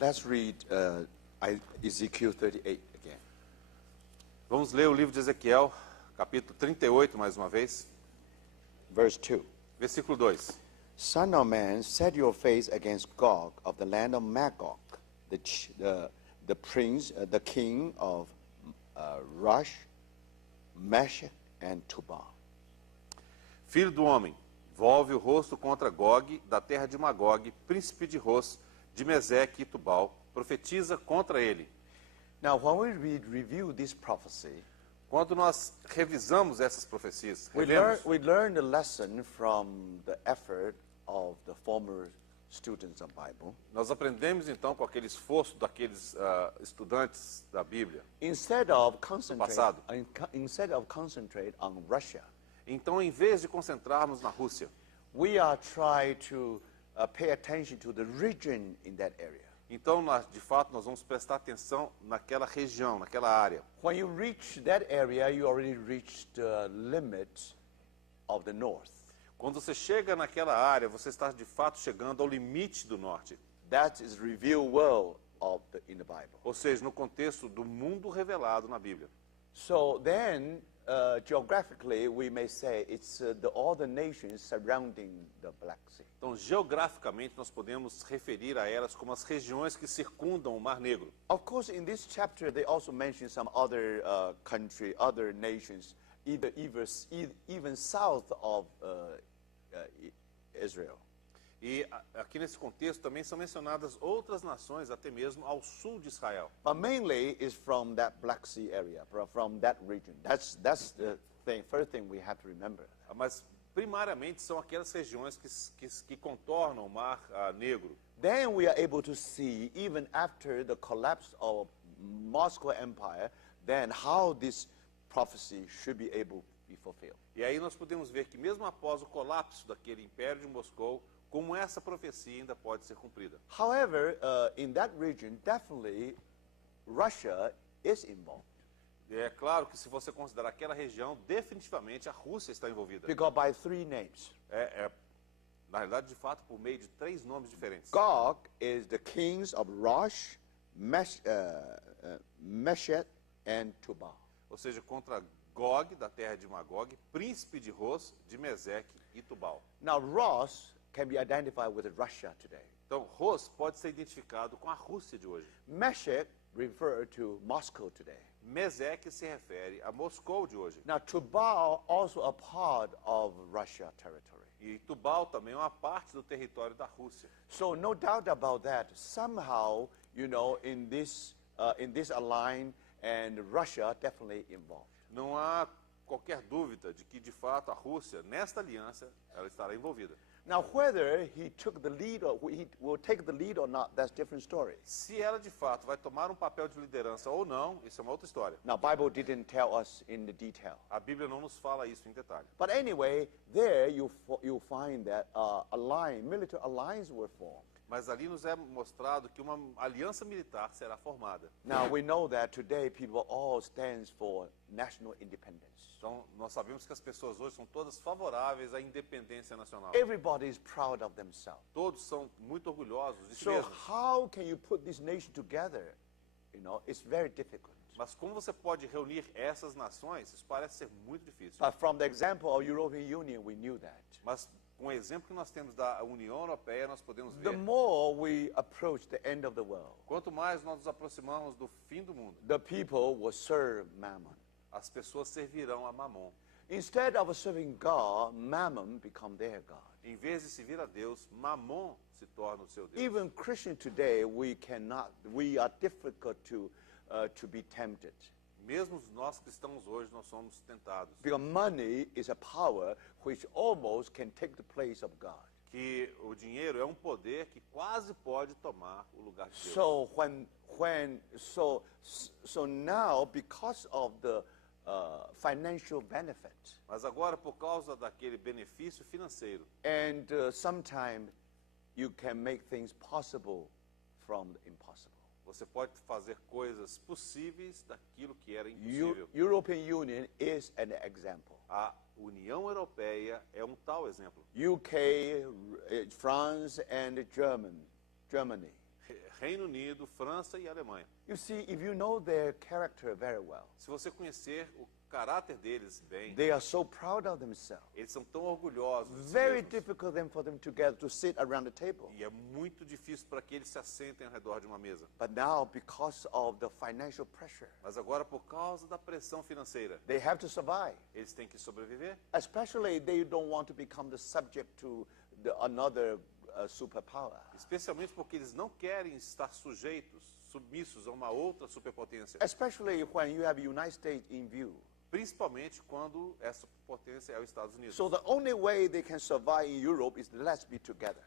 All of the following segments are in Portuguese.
Let's read Ezekiel 38 again. Vamos ler o livro de Ezequiel, capítulo 38, mais uma vez. Verse 2. Versículo 2. Son of man, set your face against Gog of the land of Magog, the prince, the king of Rosh, Meshech, and Tubal. Filho do homem, volve o rosto contra Gog, da terra de Magog, príncipe de Ros, de Meseque e Tubal, profetiza contra ele. Now, when we review this prophecy, quando nós revisamos essas profecias, we learn the lesson from the effort of the former students of Bible. Nós aprendemos então com aquele esforço daqueles estudantes da Bíblia. Instead of concentrate on Russia, então, em vez de concentrarmos na Rússia, we are trying to pay attention to the region in that area. Então, de fato, nós vamos prestar atenção naquela região, naquela área. When you reach that area, you already reached the limit of the north. Quando você chega naquela área, você está de fato chegando ao limite do norte. That is revealed world in the Bible. Ou seja, no contexto do mundo revelado na Bíblia. So then, geographically, we may say it's all the nations surrounding the Black Sea. Então, geograficamente, nós podemos referir a elas como as regiões que circundam o Mar Negro. Of course, in this chapter, they also mention some other country, other nations, even south of Israel. E aqui nesse contexto também são mencionadas outras nações, até mesmo ao sul de Israel. But mainly is from that Black Sea area, from that region. That's the first thing we have to remember. Mas primariamente são aquelas regiões que contornam o Mar Negro. Then we are able to see, even after the collapse of Moscow Empire, then how this prophecy should be able to be fulfilled. E aí nós podemos ver que mesmo após o colapso daquele Império de Moscou, como essa profecia ainda pode ser cumprida. However, in that region, definitely Russia is involved. É claro que se você considerar aquela região, definitivamente a Rússia está envolvida. Because by three names. Na realidade, de fato, por meio de três nomes diferentes. Gog is the kings of Rosh, Meshech, and Tubal. Ou seja, contra Gog, da terra de Magog, príncipe de Ros, de Meseque e Tubal. Now, Rosh can be identified with Russia today. Então, Ros pode ser identificado com a Rússia de hoje. Meshech refers to Moscow today. Meseque se refere a Moscou de hoje. Now, Tubal also a part of Russia territory. E Tubal também é uma parte do território da Rússia. So, no doubt about that. Somehow, in this alliance, and Russia definitely involved. Não há qualquer dúvida de que, de fato, a Rússia, nesta aliança, ela estará envolvida. Now, whether he took the lead or he will take the lead or not, that's a different story. Se ela, de fato, vai tomar um papel de liderança ou não, isso é uma outra história. Now, Bible didn't tell us in the detail. A Bíblia não nos fala isso em detalhe. But anyway, there you find that military alliance were formed. Mas ali nos é mostrado que uma aliança militar será formada. Now, we know that today people all stands for national independence. Então, nós sabemos que as pessoas hoje são todas favoráveis à independência nacional. Everybody is proud of themselves. Todos são muito orgulhosos de si So mesmos. how can you put this nation together? It's very difficult. Mas como você pode reunir essas nações? Isso parece ser muito difícil. But from the example of European Union, we knew that. Mas com o exemplo que nós temos da União Europeia, nós podemos The ver. more we approach the end of the world, Quanto mais nós nos aproximamos do fim do mundo, the people will serve Mammon. as pessoas servirão a Mamon. Instead of serving God, Mammon become their God. Em vez de servir a Deus, Mamon se torna o seu Deus. Even Christian today, we are difficult to be tempted. Mesmo nós cristãos hoje, nós somos tentados. Because money is a power which almost can take the place of God. Que o dinheiro é um poder que quase pode tomar o lugar de Deus. So now, because of the financial benefit, Mas agora, por causa daquele benefício financeiro, and sometimes you can make things possible from the impossible. você pode fazer coisas possíveis daquilo que era impossível. European Union is an example. A União Europeia é um tal exemplo. UK, France, and Germany. Reino Unido, França e Alemanha. You see, if you know their character very well, Se você conhecer o caráter deles bem, they are so proud of themselves. eles são tão orgulhosos de si Very mesmos. difficult then for them together to sit around the table. E é muito difícil para que eles se assentem ao redor de uma mesa. But now, because of the financial pressure, Mas agora, por causa da pressão financeira, they have to survive. eles têm que sobreviver. Especially, they don't want to become the subject to another superpower. Especialmente porque eles não querem estar sujeitos, submissos a uma outra superpotência. Especially when you have the United States in view. Principalmente quando essa superpotência é os Estados Unidos. So the only way they can survive in Europe is let's be together.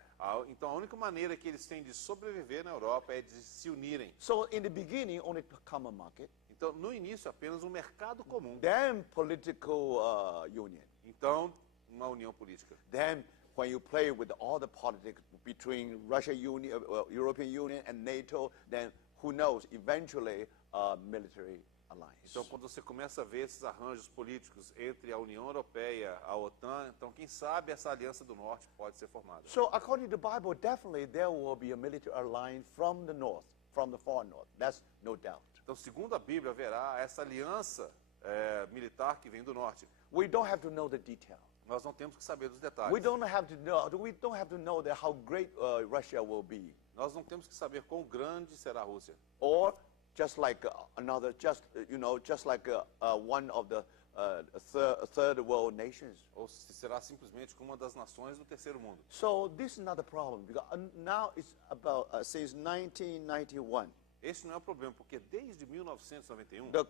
Então a única maneira que eles têm de sobreviver na Europa é de se unirem. So in the beginning, only common market, Então, no início, apenas um mercado comum. then political union. Então, uma união política. Then when you play with all the politics between Russia Union, European Union and NATO, then who knows, eventually military alliance. Então, quando você começa a ver esses arranjos políticos entre a União Europeia, a OTAN, então, quem sabe essa aliança do Norte pode ser formada. So according to the Bible, definitely there will be a military alliance from the north, from the far north. That's no doubt. Então, segundo a Bíblia, haverá essa aliança militar que vem do Norte. We don't have to know the detail. Nós não temos que saber dos detalhes. We don't have to know that how great Russia will be, Nós não temos que saber quão grande será a Rússia. or just like one of the third world nations. Ou se será simplesmente como uma das nações do terceiro mundo. So this is not a problem because now it's about since 1991. Este não é o problema, porque desde 1991, The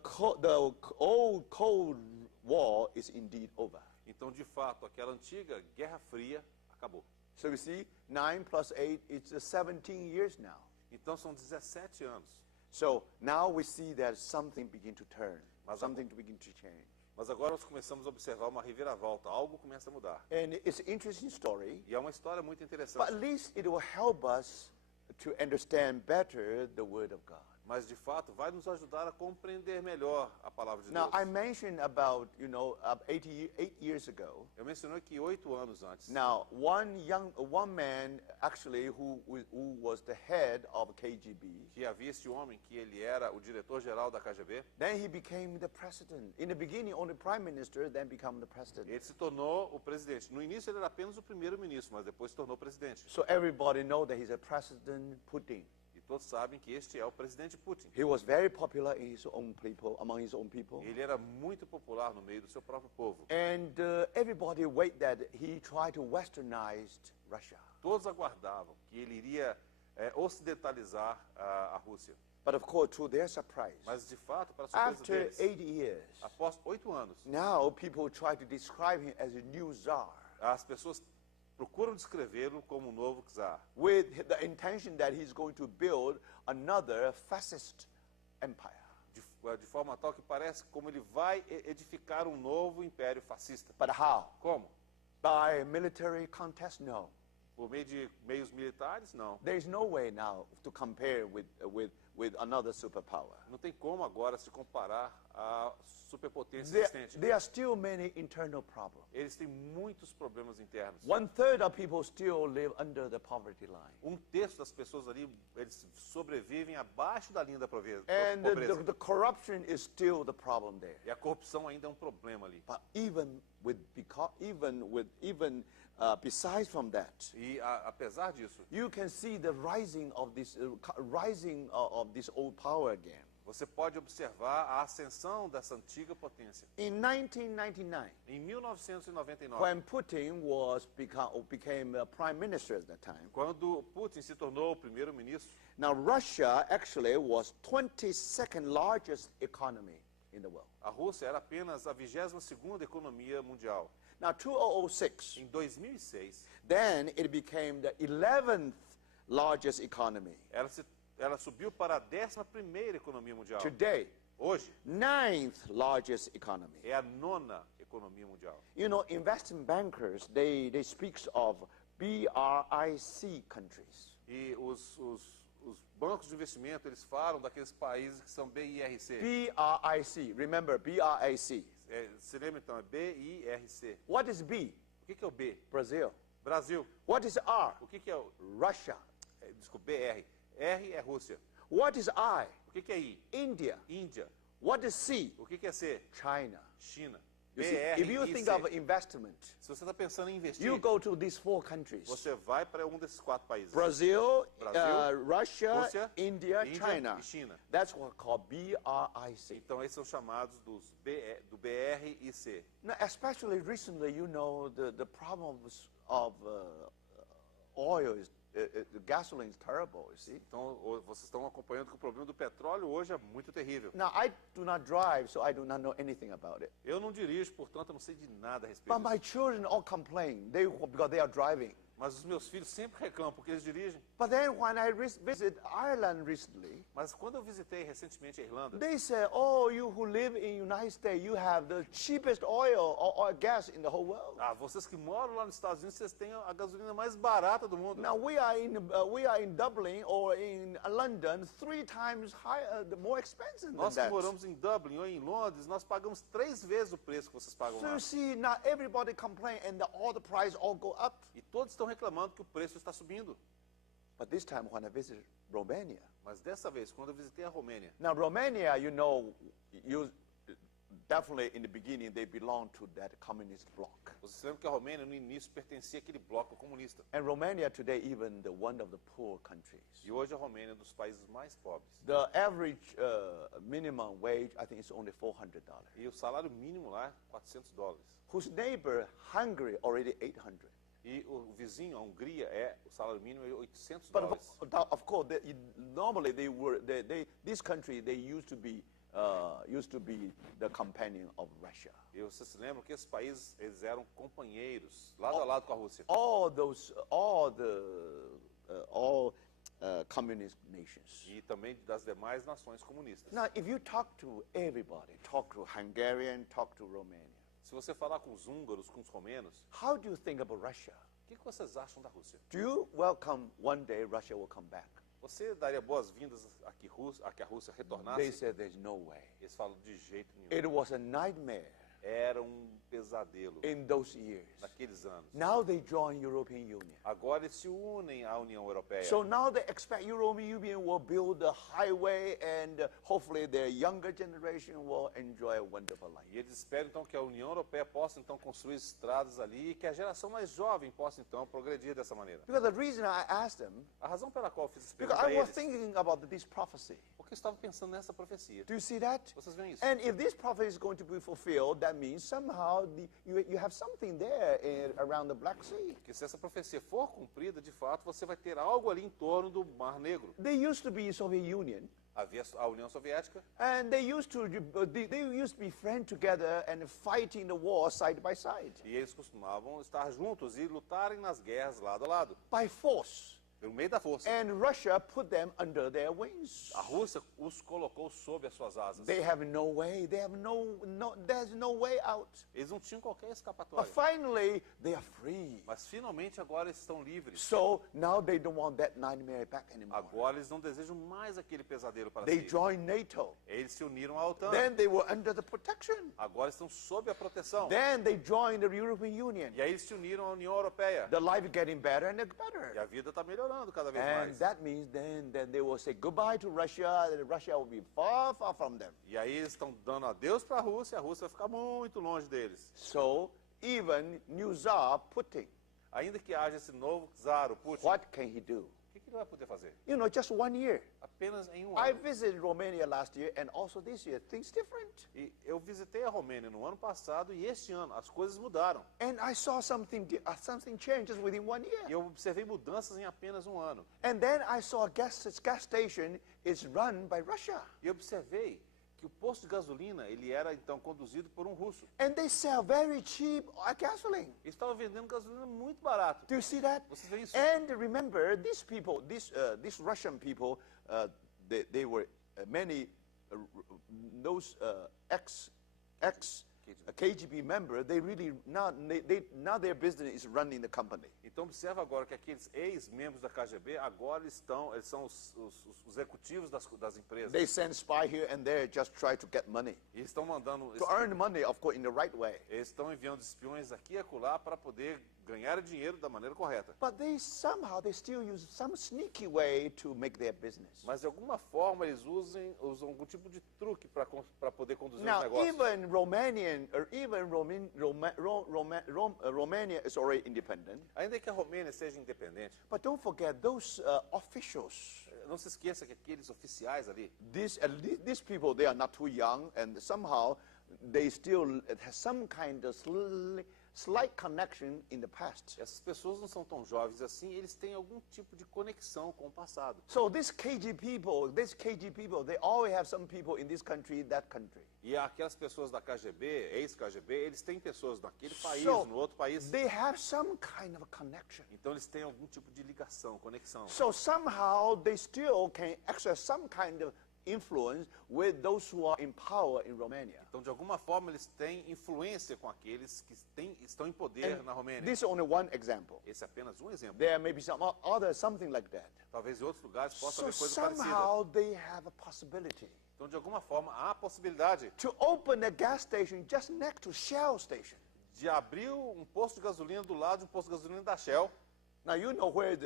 old Cold War is indeed over. então, de fato, aquela antiga Guerra Fria acabou. So you see, 9 plus 8, it's 17 years now. Então, são 17 anos. So now we see that something begin to turn, Mas something to begin to change. Mas agora nós começamos a observar uma reviravolta, algo começa a mudar. And it's an interesting story, E é uma história muito but interessante. at least it will help us to understand better the Word of God. Mas, de fato, vai nos ajudar a compreender melhor a palavra de Now, Deus. I mentioned about, 8 years ago. Eu mencionei que 8 anos antes, Now, one man actually who was the head of KGB, que havia esse homem, que ele era o diretor-geral da KGB, then he became the president. In the beginning, only prime minister, then become the president. ele se tornou o presidente. No início ele era apenas o primeiro-ministro, mas depois se tornou presidente. So everybody know that he's a President Putin. E todos sabem que este é o presidente Putin. He was very popular in his own people, among his own people. Ele era muito popular no meio do seu próprio povo. And everybody wait that he tried to westernize Russia. Todos aguardavam que ele iria ocidentalizar a Rússia. But of course, to their surprise, Mas, de fato, para surpresa after deles, 80 years, após 8 anos, now people try to describe him as a new czar, as pessoas procuram descrevê-lo como um novo czar, with the intention that he's going to build another fascist empire. de forma tal que parece como ele vai edificar um novo império fascista. But how? Como? By military contest? No. Por meio de meios militares? Não. There is no way now to compare with another superpower. Não tem como agora se comparar à superpotência There, existente. there are still many internal problems. Eles têm muitos problemas internos. 1/3 of people still live under the poverty line. Um terço das pessoas ali, eles sobrevivem abaixo da linha da pobreza. And the corruption is still the problem there. E a corrupção ainda é um problema ali. But besides from that, E apesar disso, you can see the rising of this old power again. você pode observar a ascensão dessa antiga potência. In 1999, Em 1999, when Putin became prime minister at that time, quando Putin se tornou o primeiro-ministro, now Russia actually was 22nd largest economy in the world. a Rússia era apenas a 22ª economia mundial. Now 2006, Em 2006, then it became the 11th largest economy. ela subiu para a 11ª economia mundial. Today, Hoje, 9th largest economy. é a 9ª economia mundial. You know, investment bankers, they speak of BRIC countries. E os bancos de investimento, eles falam daqueles países que são BIRC. BRIC, remember BRIC. Se lembra então, é BIRC. What is B? O que é o B? Brazil. Brasil. What is R? O que é o... Russia. Desculpa, BR. R é Rússia. What is I? O que é I? India. Índia. What is C? O que é C? China. China. You see, if you think of investment, Se você está pensando em investir, you go to these 4 countries. você vai para um desses 4 países. Brazil, Brasil, Russia, Rússia, India, Índia China. e China. That's what called BRIC. Então, esses são chamados do BR e C. Now, especially recently, you know, the problem of oil is the gasoline is terrible, you see. Então, vocês estão acompanhando que o problema do petróleo hoje é muito terrível. Now, I do not drive, so I do not know anything about it. Eu não dirijo, portanto, eu não sei de nada a respeito But my disso. children all complain because they are driving. Mas os meus filhos sempre reclamam porque eles dirigem. But then when I visit Ireland recently, Mas quando eu visitei recentemente a Irlanda, they say, "Oh, you who live in United States, you have the cheapest oil or gas in the whole world." vocês que moram lá nos Estados Unidos, vocês têm a gasolina mais barata do mundo. Now we are in Dublin or in London 3 times higher, more expensive than Nós que that. moramos em Dublin ou em Londres, nós pagamos 3 vezes o preço que vocês pagam So lá. you see, now everybody complain and all the price all go up. E todos estão reclamando que o preço está subindo. But this time when I visited Romania, Mas dessa vez, quando eu visitei a Romênia, now Romania, you know, definitely in the beginning they belong to that communist bloc. você lembra que a Romênia no início pertencia àquele bloco comunista. And Romania today even one of the poor countries. E hoje a Romênia é um dos países mais pobres. The average minimum wage, I think, is only $400. E o salário mínimo lá é $400. Whose neighbor, Hungary, already 800. E o vizinho, a Hungria, o salário mínimo é $800. But of course, normally this country they used to be the companion of Russia. E vocês se lembram que esses países eles eram companheiros, lado a lado com a Rússia. All communist nations. E também das demais nações comunistas. Now, if you talk to everybody, talk to Hungarian, talk to Romania, Se você falar com os húngaros, com os romenos, how do you think about Russia? o que vocês acham da Rússia? Do you welcome one day Russia will come back? Você daria boas-vindas a que a Rússia They retornasse? said there's no way. Eles falam de jeito nenhum. It was a nightmare Era um pesadelo in those years. naqueles anos. Now they join European Union. Agora eles se unem à União Europeia. So now they expect European Union will build a highway and hopefully their younger generation will enjoy a wonderful life. E eles esperam então que a União Europeia possa então construir estradas ali e que a geração mais jovem possa então progredir dessa maneira. Because the reason I asked them, A razão pela qual eu fiz essa because pergunta I a was eles, thinking about this prophecy. porque eu estava pensando nessa profecia. Do you see that? Vocês veem isso? And if this prophecy is going to be fulfilled, that means somehow you have something there around the Black Sea. Que se essa profecia for cumprida, de fato, você vai ter algo ali em torno do Mar Negro. They used to be Soviet Union, Havia a União Soviética and they used to be friends together and fighting the war side by side e eles costumavam estar juntos e lutarem nas guerras lado a lado, by force. pelo meio da força. And Russia put them under their wings. A Rússia os colocou sob as suas asas. They have no way. There's no way out. Eles não tinham qualquer But escapatória. finally, they are free. Mas finalmente agora eles estão livres. So now they don't want that nightmare back anymore. Agora eles não desejam mais aquele pesadelo para They si. joined NATO. Eles se uniram à OTAN. Then they were under the protection. Agora estão sob a proteção. Then they joined the European Union. E aí eles se uniram à União Europeia. The life is getting better and E better. a vida está melhorando cada vez And mais. that means then they will say goodbye to Russia, and Russia will be far, far from them. E aí eles estão dando adeus para a Rússia vai ficar muito longe deles. So even new Tsar Putin, Ainda que haja esse novo czar, o Putin, what can he do? o que ele vai poder fazer? You know, just 1 year. Apenas em um I ano. visited Romania last year and also this year. Things different. E eu visitei a Romênia no ano passado e este ano as coisas mudaram. And I saw something change just within 1 E year. eu observei mudanças em apenas um ano. And then I saw a gas station is run by Russia. E eu observei que o posto de gasolina ele era então conduzido por um russo. And they sell very cheap gasoline. Eles estavam vendendo gasolina muito barato. Do you see that? Vocês veem isso? And remember, these people, these Russian people, they were many those ex KGB member. They really now their business is running the company. Então observa agora que aqueles ex-membros da KGB agora eles são os executivos das empresas. They send spy here and there, just try to get money, E estão mandando, to earn money, of course, in the right way. eles estão enviando espiões aqui e acolá para poder ganhar dinheiro da maneira correta. But somehow they still use some sneaky way to make their business. Mas de alguma forma eles usam algum tipo de truque para poder conduzir os Now, negócios. even Romanian, or even Romania is already independent. Ainda que a Romênia seja independente, But don't forget, those officials, não se esqueça que aqueles oficiais ali, these people, they are not too young, and somehow they still have some kind of slight connection in the past. essas pessoas não são tão jovens assim, eles têm algum tipo de conexão com o passado. So these KG people, they always have some people in this country, that country. E aquelas pessoas da KGB, ex-KGB, eles têm pessoas naquele país, So no outro país. they have some kind of a connection. Então eles têm algum tipo de ligação, conexão. So somehow they still can exercise some kind of influence with those who are in power in Romania. Então, de alguma forma, eles têm influência com aqueles que estão em poder na Romênia. This is only one example. Esse é apenas um exemplo. There may be some other something like that. Talvez em outros lugares possa So haver coisa parecida. somehow they have a possibility Então, de alguma forma, há a possibilidade to open a gas station just next to Shell station. de abrir um posto de gasolina do lado de um posto de gasolina da Shell. Now you know where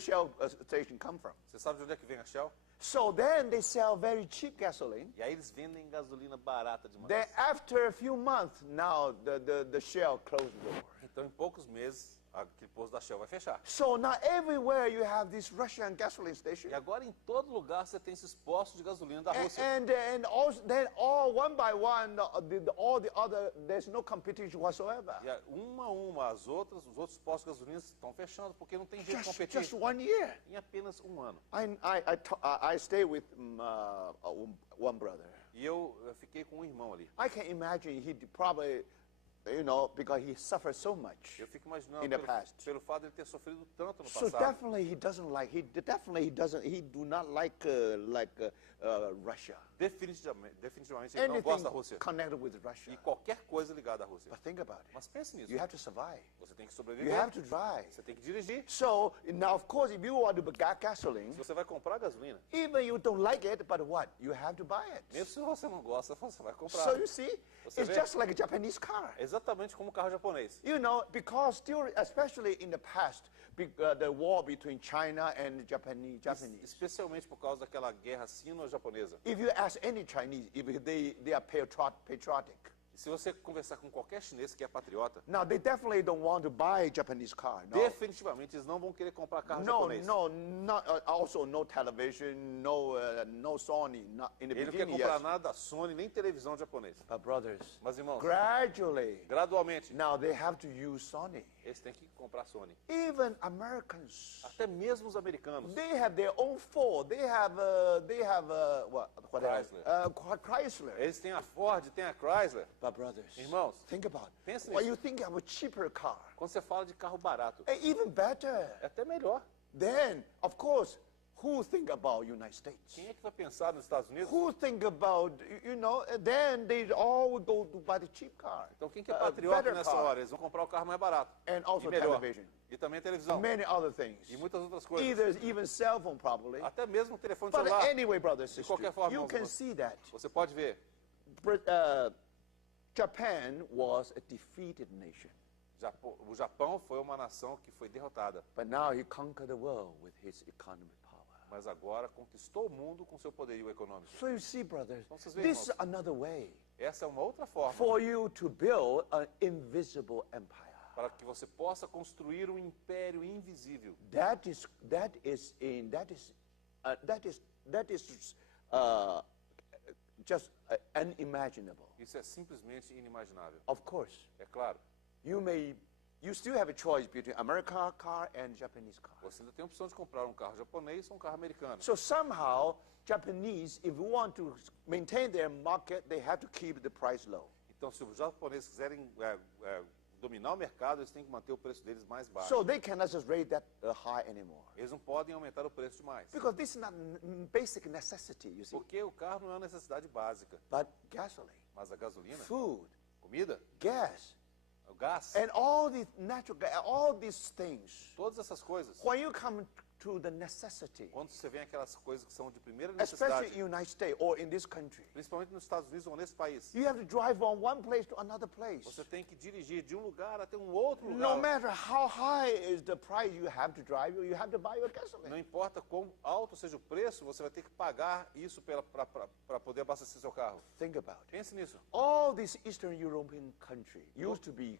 Shell station come from. Você sabe de onde é que vem a Shell? So then they sell very cheap gasoline. E aí eles vendem gasolina barata demais. Then after a few months, now the Shell closed the door. Então, em poucos meses, aquele posto da Shell vai fechar. So now everywhere you have this Russian gasoline station. E agora, em todo lugar, você tem esses postos de gasolina da Rússia. And also, then all one by one, all the other, there's no competition whatsoever. E uma a uma, os outros postos de gasolina estão fechando, porque não tem jeito de competir. Just 1 year. Em apenas um ano. I stay with one brother. E eu fiquei com um irmão ali. I can imagine he probably, because he suffered so much Eu fico imaginando in the past. pelo fato de ele ter sofrido tanto no So passado. definitely he do not like Russia. Definitivamente ele não gosta da Anything Rússia. connected with Russia. E qualquer coisa ligada à Rússia. But think about it. Mas pense nisso. You have to survive. Você tem que You sobreviver. have to drive. Você tem que dirigir. So now, of course, if you want to buy gasoline, Se você vai comprar gasolina, even you don't like it, but what? You have to buy it. mesmo se você não gosta, você vai comprar. So you see, Você it's vê? just like a Japanese car. É exatamente como um carro japonês. Because still, especially in the past, the war between China and Japanese. Especialmente por causa daquela guerra sino-japonesa. If you ask any Chinese, if they are patriotic. E se você conversar com qualquer chinês que é patriota, Now, they definitely don't want to buy Japanese car. No, definitivamente eles não vão querer comprar carro japonês. Also no television, no Sony. In the Ele não quer beginning, comprar yes. nada da Sony, nem televisão japonesa. But brothers, Mas, irmãos, gradually, gradualmente, now they have to use Sony. eles têm que comprar Sony. Even Americans, Até mesmo os americanos. they have their own Ford. They have what Chrysler. Chrysler. Eles têm a Ford, têm a Chrysler. But brothers, Irmãos, think about it. pense When nisso. you think of a cheaper car, Quando você fala de carro barato, even better. é até melhor. Then, of course, who think about United States? Quem é que vai pensar nos Estados Unidos? Who think about, then they all would go to buy the cheap car. Então quem que é patriota better nessa car. hora? Eles vão comprar o carro mais barato. And also E melhor. television. E também televisão. Many other things. E muitas outras coisas. Even cell phone probably. Até mesmo o telefone But celular. anyway, brothers and De qualquer sisters, forma, you irmãos, can você- see that Você pode ver. Japan was a defeated nation. O Japão foi uma nação que foi derrotada. But now he conquered the world with his economic power. Mas agora conquistou o mundo com seu poderio econômico. So you see, brothers, Então, vocês veem, this is irmãos, another way essa é uma outra forma for you to build an invisible empire. para que você possa construir um império invisível. That is just unimaginable. Isso é simplesmente inimaginável. Of course, É claro, you still have a choice between American car and Japanese car. você ainda tem a opção de comprar um carro japonês ou um carro americano. So somehow, Japanese, if you want to maintain their market, they have to keep the price low. Então, se os japoneses quiserem dominar o mercado, eles têm que manter o preço deles mais baixo. So they cannot just rate that high anymore. Eles não podem aumentar o preço demais. Because this is not basic necessity, you see. Porque o carro não é uma necessidade básica. But gasoline, Mas a gasolina, food, comida, gas, o gás, and all these natural gas, all these things. todas essas coisas. When you come to the necessity, Quando você vê aquelas coisas que são de primeira especially necessidade, in the United States or in this country, principalmente nos Estados Unidos ou nesse país, you have to drive from one place to another place. você tem que dirigir de um lugar até um outro No lugar. matter how high is the price you have to drive, you have to buy your Não gasoline. importa quão alto seja o preço, você vai ter que pagar isso para poder abastecer seu carro. Think about it. Pense nisso. All these Eastern European countries used to be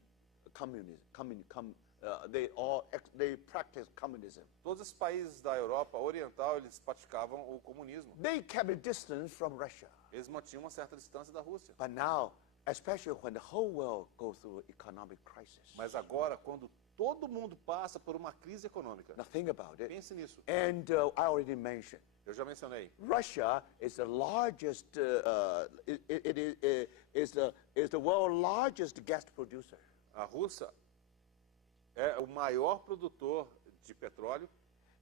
they practice communism. Todos os países da Europa Oriental, eles praticavam o comunismo. They kept a distance from Russia. Eles mantinham uma certa distância da Rússia. But now, especially when the whole world goes through economic crisis. Mas agora, quando todo mundo passa por uma crise econômica, Now think about it. pense nisso. And I already mentioned, Eu já mencionei. Russia is the largest, is the world's largest gas producer. A Rússia é o maior produtor de petróleo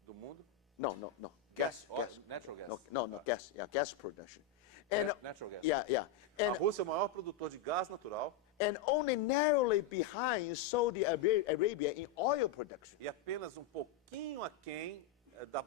do mundo. No. Gas. Natural gas. No, gas. Yeah, gas production. And Natural gas. yeah. A And Rússia é o maior produtor de gás natural and only narrowly behind Saudi Arabia in oil production. e apenas um pouquinho aquém,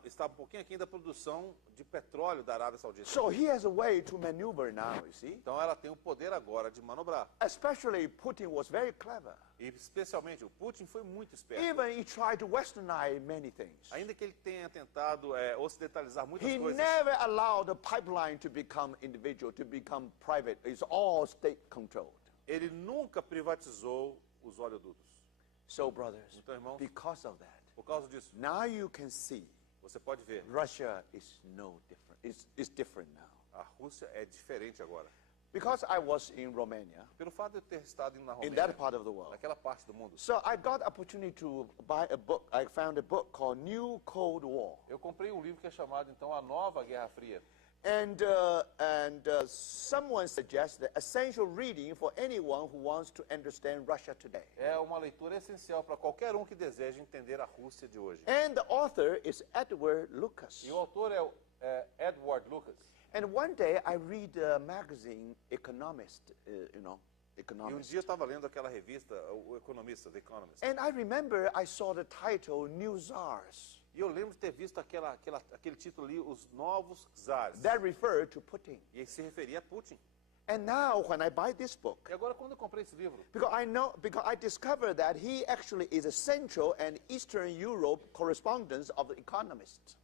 está um pouquinho aquém da produção de petróleo da Arábia Saudita. So he has a way to maneuver now, you see. Então ela tem o poder agora de manobrar. Especially Putin was very clever. E especialmente o Putin foi muito esperto. Even he tried to westernize many things. Ainda que ele tenha tentado ocidentalizar muitas He coisas, never allowed the pipeline to become individual, to become private. It's all state controlled. ele nunca privatizou os oleodutos. So, brothers, Então, irmãos, because of that, por causa disso, now you can see você pode ver, Russia is no different. It's different now. a Rússia é diferente agora. Because I was in Romania, Pelo fato de eu ter estado na in Romênia, that part of the world, naquela parte do mundo, so I got opportunity to buy a book. I found a book called New Cold War. eu comprei um livro que é chamado, então, A Nova Guerra Fria. And someone suggested essential reading for anyone who wants to understand Russia today. É uma leitura essencial para qualquer que deseje entender a Rússia de hoje. And the author is Edward Lucas. E o autor é Edward Lucas. And one day I read a magazine, Economist, E um Economist. dia eu estava lendo aquela revista, o Economista, The Economist. And I remember I saw the title, New Czars. E eu lembro de ter visto aquele título ali, Os Novos Czares. That referred to Putin. E ele se referia a Putin. And now when I buy this book, E agora, quando eu comprei esse livro, because I discovered that he actually is a Central and Eastern Europe correspondent of the Economist.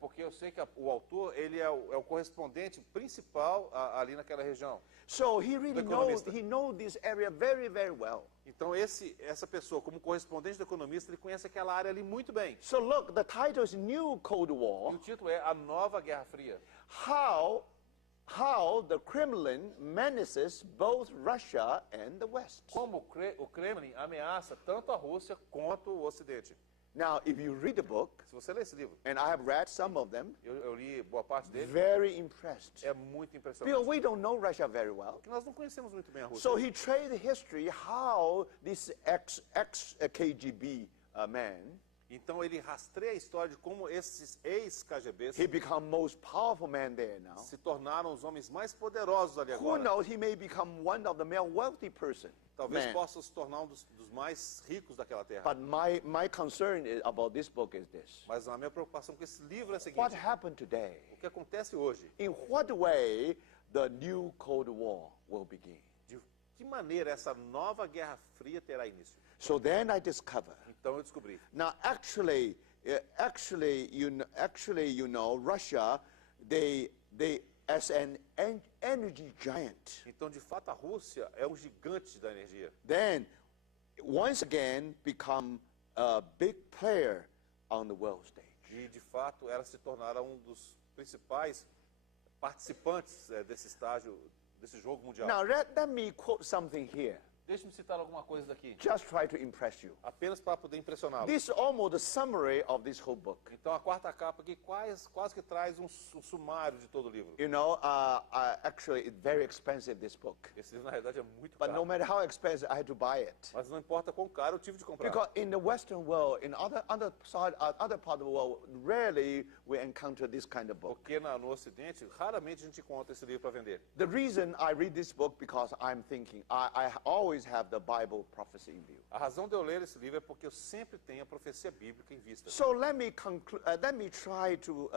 porque eu sei que o autor, ele é o correspondente principal ali naquela região. So he really knows, Economista. he knows this area very, very well. Então, essa pessoa, como correspondente do economista, ele conhece aquela área ali muito bem. So look, the title is New Cold E o War, título é A Nova Guerra Fria. how the Kremlin menaces both Russia and the West. Como o Kremlin ameaça tanto a Rússia quanto o Ocidente. Now, if you read the book, Se você ler esse livro, and I have read some of them, eu li boa parte dele, very impressed. é muito Because impressionante. we don't know Russia very well. Porque nós não conhecemos muito bem a Rússia. So he traced history how this ex-KGB man, Então ele rastreia a história de como esses ex-KGBs he become most powerful man there now. se tornaram os homens mais poderosos ali Who agora. knows, he may become one of the more wealthy person. Talvez man. possa se tornar um dos mais ricos daquela terra. But my concern about this book is this. Mas a minha preocupação com esse livro é a seguinte: What happened today? o que acontece hoje? In what way the new Cold War will begin? De que maneira essa nova Guerra Fria terá início? So then I discover. Então eu descobri. Now, actually, Russia, they as an energy giant. Então, de fato, a Rússia é um gigante da energia. Then, once again, become a big player on the world stage. E, de fato, ela se tornará um dos principais participantes desse estágio, desse jogo mundial. Now, let me quote something here, Deixe-me citar alguma coisa daqui, just try to impress you. apenas para poder impressioná-lo. This is almost a summary of this whole book. Então, a quarta capa aqui quase que traz um sumário de todo o livro. You know, actually, it's very expensive, this book. Esse livro, na realidade, é muito But no caro. matter how expensive, I had to buy it. Mas não importa quão caro, eu tive de comprar. Because in the Western world, in other part of the world, rarely we encounter this kind of book. Porque no Ocidente, raramente a gente encontra esse livro para vender. The reason I read this book because I'm thinking, I always always have the Bible prophecy in view. A razão de eu ler esse livro é porque eu sempre tenho a profecia bíblica em vista. So let me try to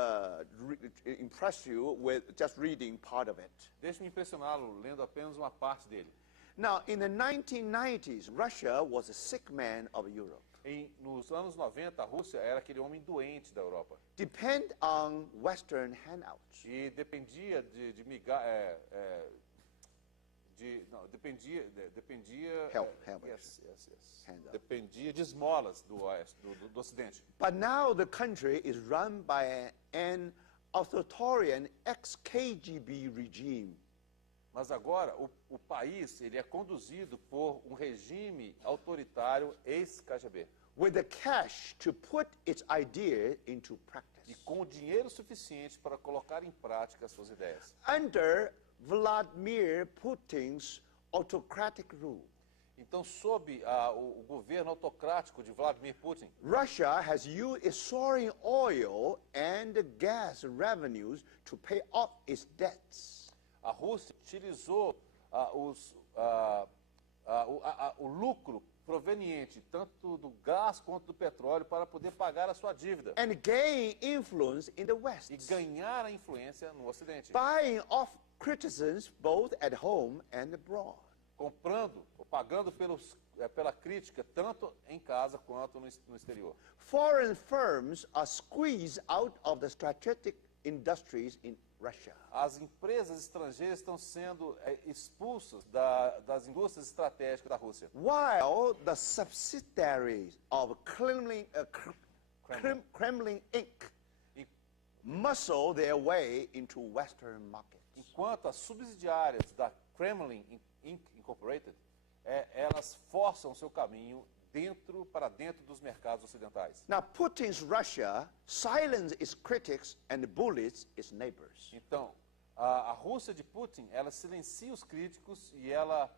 impress you with just reading part of it. Deixe-me impressioná-lo lendo apenas uma parte dele. Now, in the 1990s, Russia was a sick man of Europe. Nos anos 90, a Rússia era aquele homem doente da Europa. Depend on Western handouts. E dependia Help. Yes. Handout. Dependia de esmolas do Ocidente. But now the country is run by an authoritarian ex-KGB regime. Mas agora o país ele é conduzido por um regime autoritário ex-KGB. With the cash to put its idea into practice. E com o dinheiro suficiente para colocar em prática as suas ideias. Under Vladimir Putin's autocratic rule, Então, sob o governo autocrático de Vladimir Putin, Russia has used its soaring oil and gas revenues to pay off its debts. a Rússia utilizou o lucro proveniente tanto do gás quanto do petróleo para poder pagar a sua dívida And gain influence in the West, e ganhar a influência no Ocidente, buying off criticisms both at home and abroad. comprando ou pagando pela crítica tanto em casa quanto no exterior. Foreign firms are squeezed out of the strategic industries in Russia. As empresas estrangeiras estão sendo expulsas das indústrias estratégicas da Rússia. While the subsidiaries of Kremlin Inc. E- muscle their way into Western markets. Enquanto as subsidiárias da Kremlin Incorporated, elas forçam seu caminho para dentro dos mercados ocidentais. Now, Putin's Russia silences its critics and bullies its neighbors. Então, a Rússia de Putin, ela silencia os críticos e ela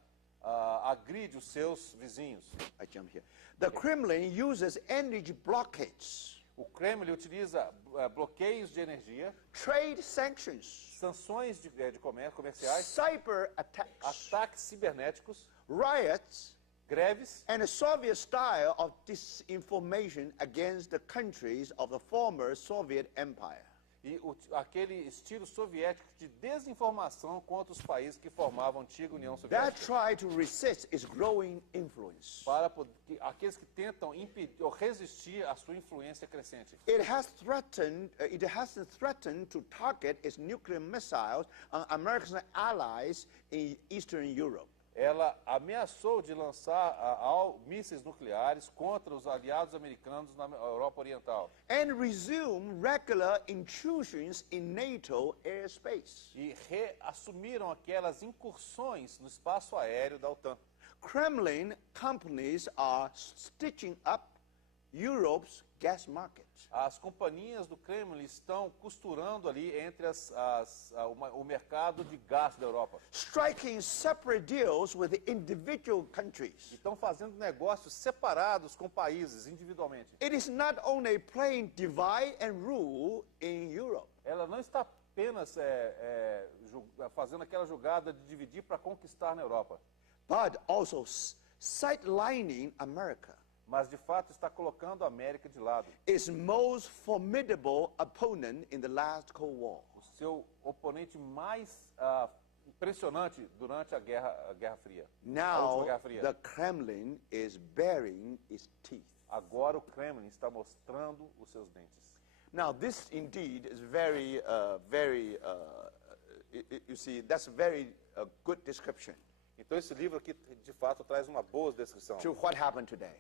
agride os seus vizinhos. I jump here. The Kremlin uses energy blockades, O Kremlin utiliza bloqueios de energia, trade sanctions, sanções de comerciais, cyber attacks, ataques cibernéticos, riots, greves and a Soviet style of disinformation against the countries of the former Soviet Empire. e aquele estilo soviético de desinformação contra os países que formavam a antiga União That Soviética. try to resist its growing influence. Para aqueles que tentam impedir ou resistir à sua influência crescente. It has threatened to target its nuclear missiles on American allies in Eastern Europe. Ela ameaçou de lançar mísseis nucleares contra os aliados americanos na Europa Oriental. And resume regular intrusions in NATO airspace. E reassumiram aquelas incursões no espaço aéreo da OTAN. Kremlin companies are stitching up Europe's gas market. As companhias do Kremlin estão costurando ali entre o mercado de gás da Europa. Striking separate deals with individual countries. Estão fazendo negócios separados com países, individualmente. It is not only playing divide and rule in Europe. Ela não está apenas fazendo aquela jogada de dividir para conquistar na Europa, But also sidelining America, mas de fato está colocando a América de lado. its most formidable opponent in the last Cold War. O seu oponente mais impressionante durante a Guerra Fria. A Now última Guerra Fria. the Kremlin is baring its teeth. Agora o Kremlin está mostrando os seus dentes. Now this indeed is you see, that's very good description Então esse livro aqui, de fato, traz uma boa descrição to what happened today.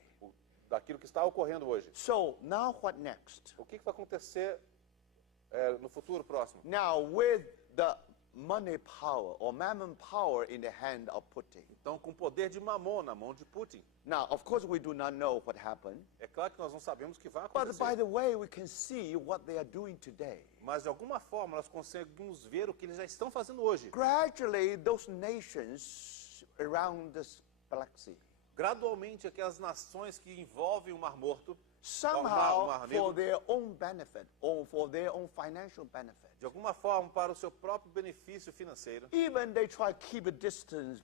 daquilo que está ocorrendo hoje. So now what next? O que vai acontecer no futuro próximo? Now with the money power or mammon power in the hand of Putin. Então, com o poder de Mamon na mão de Putin. Now, of course, we do not know what happened. É claro que nós não sabemos o que vai But by acontecer. the way, we can see what they are doing today. Mas, de alguma forma, nós conseguimos ver o que eles já estão fazendo hoje. Gradually, those nations around this Black Sea, Gradualmente, aquelas nações que envolvem o Mar Morto, somehow Mar for Negro, their own benefit or for their own financial benefit, de alguma forma para o seu próprio benefício financeiro, Even they try to keep a distance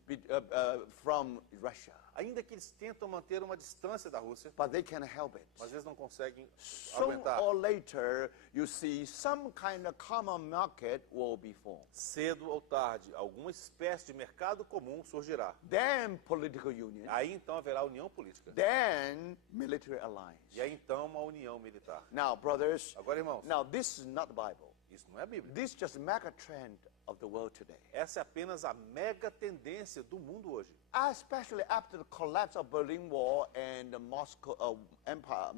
from Russia, ainda que eles tentam manter uma distância da Rússia, but they can't help it. mas eles não conseguem Sooner aguentar. or later, you see some kind of common market will be formed. Cedo ou tarde, alguma espécie de mercado comum surgirá. Then political union, Aí então haverá união política. then military alliance. E aí então uma união militar. Now, brothers, Agora, irmãos, now this is not the Bible. isso não é a Bíblia. This is just a mega trend of the world today. Essa é apenas a mega tendência do mundo hoje. Especially after the collapse of Berlin Wall and the Moscow Empire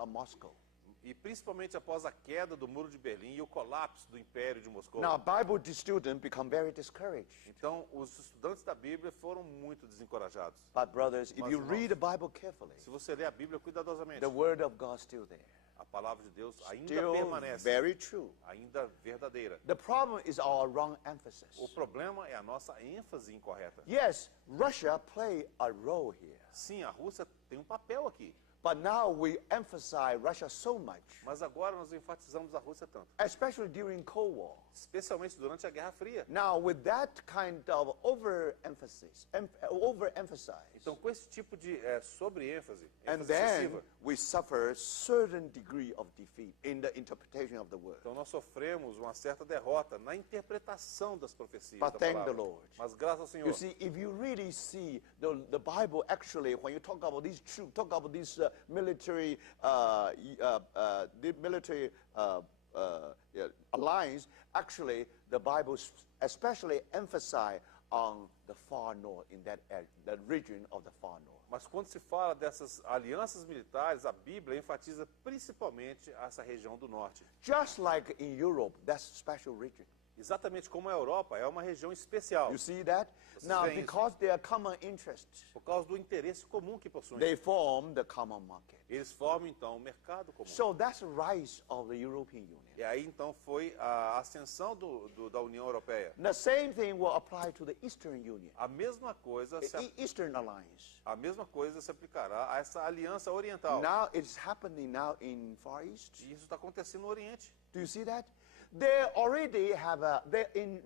of Moscow. E principalmente após a queda do Muro de Berlim e o colapso do Império de Moscou. Now, Bible students become very discouraged. Então, os estudantes da Bíblia foram muito desencorajados. But brothers, if Mas, you irmãos, read the Bible carefully, Se você ler a Bíblia cuidadosamente, the Word of God is still there. a palavra de Deus ainda Still permanece, very true. ainda verdadeira. The problem is our wrong emphasis. O problema é a nossa ênfase incorreta. Yes, Russia play a role here. Sim, a Rússia tem um papel aqui, But now we emphasize Russia so much, mas agora nós enfatizamos a Rússia tanto, especially during Cold War. especialmente durante a Guerra Fria. Now, with that kind of overemphasis, overemphasize, Então, com esse tipo de sobreênfase, and ênfase then excessiva, we suffer certain degree of defeat in the interpretation of the word. então nós sofremos uma certa derrota na interpretação das profecias But da thank palavra. the Lord. Mas graças ao Senhor, You see, if you really see the Bible, actually, when you talk about these troops, talk about this military alliance, actually, the Bible especially emphasize on the far north, in that area, the region of the far north. mas quando se fala dessas alianças militares, a Bíblia enfatiza principalmente essa região do norte. Just like in Europe, that's a special region. Exatamente como a Europa é uma região especial, You see that? Vocês Now, veem isso? because they are common interests, por causa do interesse comum que possuem. they form the common market. Eles formam então um mercado comum. So that's the rise of the European Union. E aí então foi a ascensão da União Europeia. The same thing will apply to the Eastern Union, A mesma coisa Eastern Alliance. se aplicará a essa aliança oriental. Now it's happening now in Far East. E isso está acontecendo no Oriente. Do you see that? They already have they in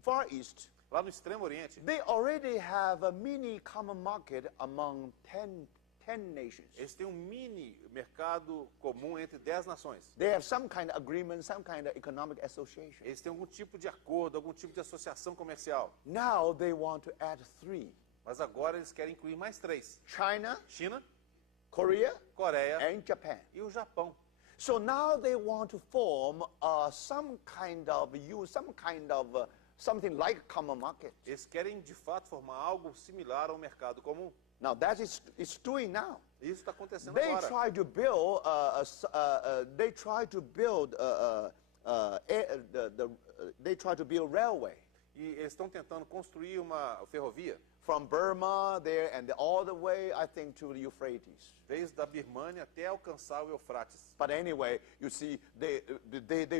Far East. Lá no Extremo Oriente, They already have a mini common market among 10 nations. eles têm um mini mercado comum entre 10 nações. They have some kind of agreement, some kind of economic association. Eles têm algum tipo de acordo, algum tipo de associação comercial. Now they want to add 3. Mas agora eles querem incluir mais 3. China, China, Korea, Coreia and Japan. e o Japão. So now they want to form some kind of something like common market. Eles querem de fato formar algo similar ao mercado comum. Now that is it's doing now. Isso está acontecendo They agora. try to build. They try to build. They try to build railway E eles estão tentando construir uma ferrovia from Burma there and all the way, I think, to the Euphrates. desde da Birmânia até alcançar o Eufrates. But anyway, you see, they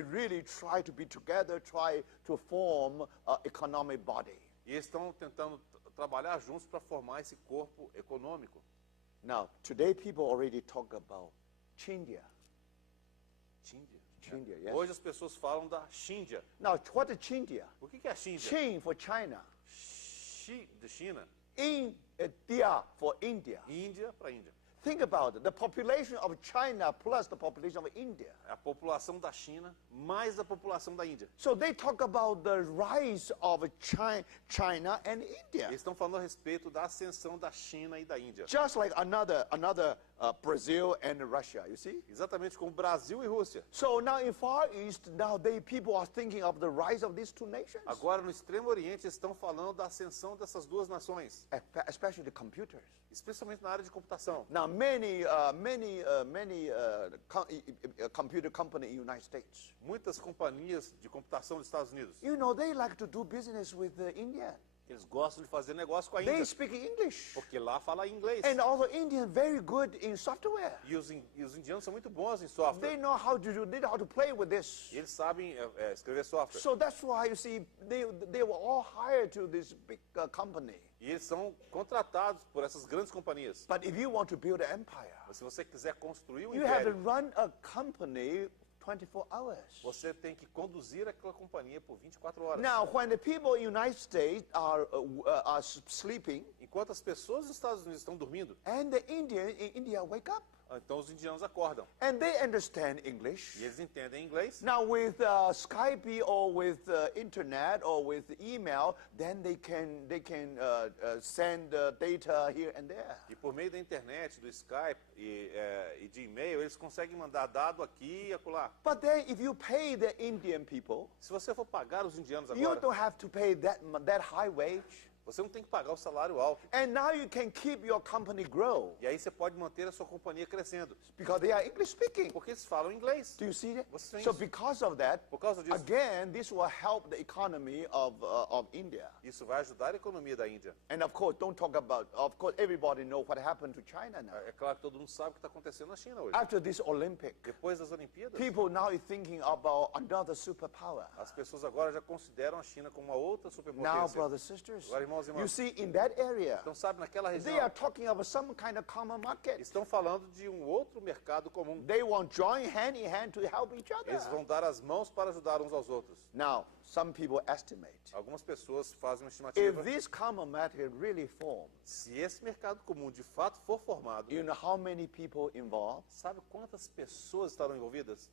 really try to be together, try to form an economic body. E eles estão tentando trabalhar juntos para formar esse corpo econômico. Now, today people already talk about Chindia. Chindia. Chindia, yes. Hoje as pessoas falam da Xíndia. Now, what is Chindia? O que é a Xíndia? Chin for China. Xi de China, India for India. Índia para Índia. Think about it. The population of China plus the population of India. É a população da China mais a população da Índia. So they talk about the rise of China and India. Eles estão falando a respeito da ascensão da China e da Índia. Just like another Brazil and Russia, you see? Exatamente como Brasil e Rússia. So now in Far East, now people are thinking of the rise of these two nations. Agora no Extremo Oriente eles estão falando da ascensão dessas duas nações, Especially the computers. especialmente na área de computação. Now many computer company in the United States. Muitas companhias de computação dos Estados Unidos, You know, they like to do business with India. eles gostam de fazer negócio com a They Índia, speak English. porque lá fala inglês. And also Indian very good in software. E os indianos são muito bons em software. They know how to do, they know how to play with this. E eles sabem escrever software. So that's why you see they were all hired to this big company. E eles são contratados por essas grandes companhias. But if you want to build an empire, Mas se você quiser construir um you have to império, run a company 24 hours. Você tem que conduzir aquela companhia por 24 horas. Now, when the people in the United States are sleeping, Enquanto as pessoas dos Estados Unidos estão dormindo, and the Indian in India wake up, então os indianos acordam. and they understand English. E eles entendem inglês. Now, with Skype or with internet or with email, then they can send data here and there. E por meio da internet, do Skype e de e-mail, eles conseguem mandar dado aqui e acolá. But then, if you pay the Indian people, Se você for pagar os indianos you agora, don't have to pay that high wage. você não tem que pagar o salário alto. And now you can keep your company grow E aí você pode manter a sua companhia crescendo. because they are English speaking. Porque eles falam inglês. Do you see that? Você tem So isso. because of that, Por causa disso, again, this will help the economy of India. isso vai ajudar a economia da Índia. And of course, don't talk about, of course, everybody knows what happened to China now. É claro que todo mundo sabe o que está acontecendo na China hoje. After this Olympic, Depois das Olimpíadas, people now is thinking about another superpower. as pessoas agora já consideram a China como uma outra Now, superpotência. brothers and sisters, Agora, irmãos e you irmãs, see, in that area, então sabe, naquela they região, are talking about some kind of common market. estão falando de um outro mercado comum. They want join hand in hand to help each other. Eles vão dar as mãos para ajudar uns aos outros. Now, some people estimate, Algumas pessoas fazem uma if estimativa. this common market really forms, Se esse mercado comum de fato for formado, you know how many people involved? sabe quantas pessoas estarão envolvidas?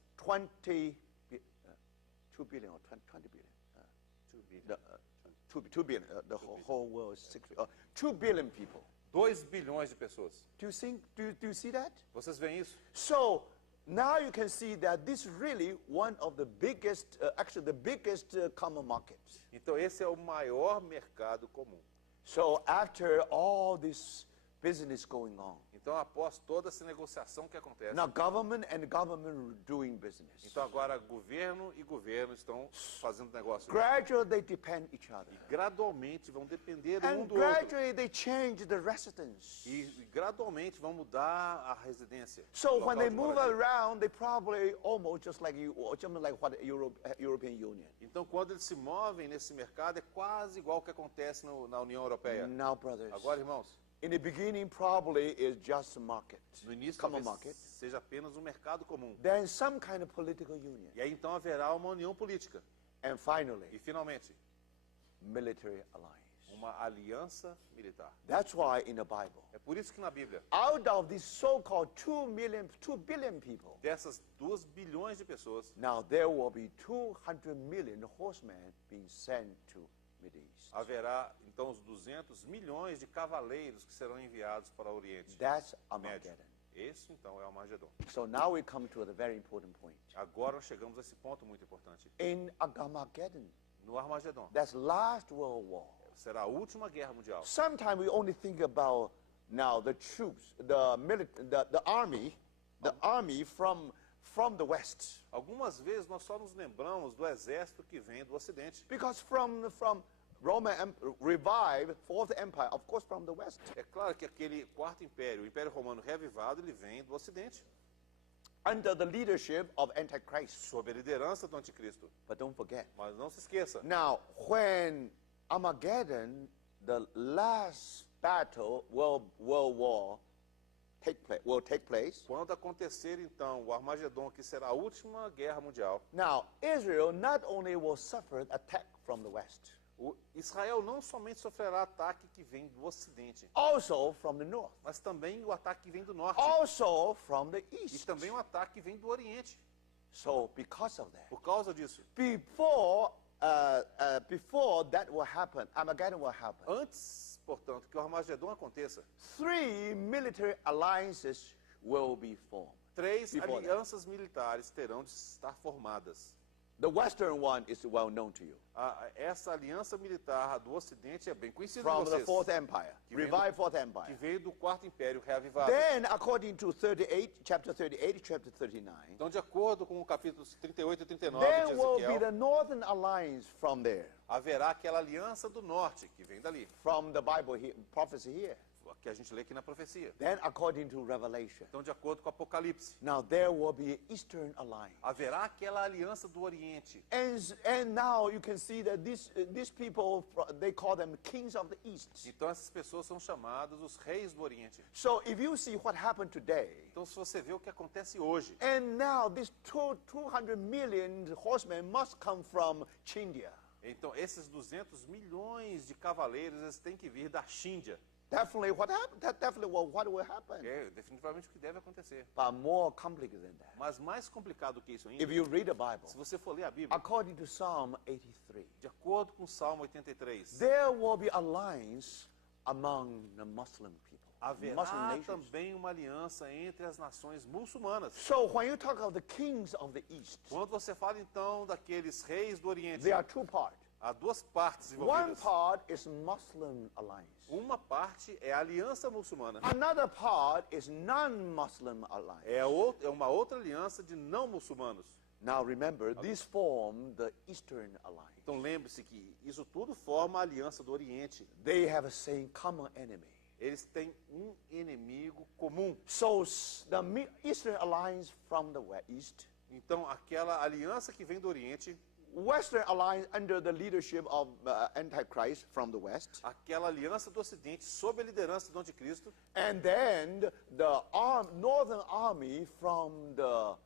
2 billion or 20 billion. 2 bilhões. The, 2 billion. The whole world is 2 billion people. 2 bilhões de pessoas. Do you see that? Vocês veem isso? So now you can see that this is really one of the biggest, actually the biggest common market. Então esse é o maior mercado comum. So after all this business going on, Então após toda essa negociação que acontece, now government and government doing business. então agora governo e governo estão fazendo negócio. Gradually they depend each other. E gradualmente vão depender um And do outro. gradually they change the residence. E gradualmente vão mudar a residência. So o when local they de move moradia. around, they probably almost just like what the European Union. Então quando eles se movem nesse mercado é quase igual ao que acontece na União Europeia. Now, brothers, Agora, irmãos, in the beginning probably is just a market, no início common talvez market. seja apenas um mercado comum. Then some kind of political union. E aí então haverá uma união política. And finally, E finalmente, military alliance. uma aliança militar. That's why in the Bible, É por isso que na Bíblia, out of these so-called 2 billion people, dessas 2 bilhões de pessoas, now there will be 200 million horsemen being sent to Middle East. haverá então os 200 milhões de cavaleiros que serão enviados para o Oriente That's Médio. Armageddon. Esse então é o Armagedon. So now we come to a very important point. Agora nós chegamos a esse ponto muito importante. In Armageddon, No Armagedon, that's last World War. será a última guerra mundial. Sometimes we only think about now the troops, the army from the West. Algumas vezes nós só nos lembramos do exército que vem do Ocidente. Because from Roman revived Fourth Empire, of course from the West. É claro que aquele quarto império, o Império Romano revivado, ele vem do Ocidente, Under the leadership of Antichrist. sob a liderança do Anticristo. But don't forget. Mas não se esqueça, Now, when Armageddon, the last battle, World War, will take place. quando acontecer então o Armagedon, que será a última guerra mundial, Now, Israel not only will suffer attack from the West, o Israel não somente sofrerá ataque que vem do Ocidente, also from the North, mas também o ataque que vem do Norte. also from the E East. também o ataque que vem do Oriente. So, because of that, Por causa disso, before that will happen, Armageddon will happen, antes, portanto, que o Armagedon aconteça, 3 military alliances will be formed. 3 Before that. alianças militares terão de estar formadas. The Western one is well known to you. Essa aliança militar do Ocidente é bem conhecida de From the vocês, Fourth Empire, Que vem do- revived Fourth que Empire. veio do Quarto Império reavivado. Then, according to chapter 38, chapter 39, Então, de acordo com o capítulo 38 e 39 there de will be Ezequiel, the Northern Alliance from there, haverá aquela aliança do Norte, que vem dali. from the Bible here, prophecy here. que a gente lê aqui na profecia. Then according to Revelation, Então, de acordo com o Apocalipse, now there will be Eastern alliance. haverá aquela aliança do Oriente. And now you can see that these people, they call them kings of the East. Então, essas pessoas são chamadas os reis do Oriente. So if you see what happened today, Então, se você vê o que acontece hoje, and now these 200 million horsemen must come from Chindia. então esses 200 milhões de cavaleiros, eles têm que vir da Xíndia. Definitely what happened. What will happen. É definitivamente o que deve acontecer. But more complicated than that. Mas mais complicado que isso ainda, If you read the Bible, se você for ler a Bíblia, according to Psalm 83, de acordo com o Salmo 83, there will be alliance among the Muslim people, Muslim haverá nations. também uma aliança entre as nações muçulmanas. So when you talk of the kings of the East, Quando você fala então daqueles reis do Oriente, there are two parts. há duas partes One envolvidas. part is Muslim alliance. Uma parte é a aliança muçulmana. Another part is non-Muslim alliance. É uma outra aliança de não muçulmanos. Now remember, these form the Eastern alliance. Então lembre-se que isso tudo forma a aliança do Oriente. They have a same common enemy. Eles têm um inimigo comum. So the Eastern alliance from the East, Então aquela aliança que vem do Oriente, Western alliance under the leadership of Antichrist from the West, aquela aliança do Ocidente sob a liderança do Anticristo, and then the Northern army from the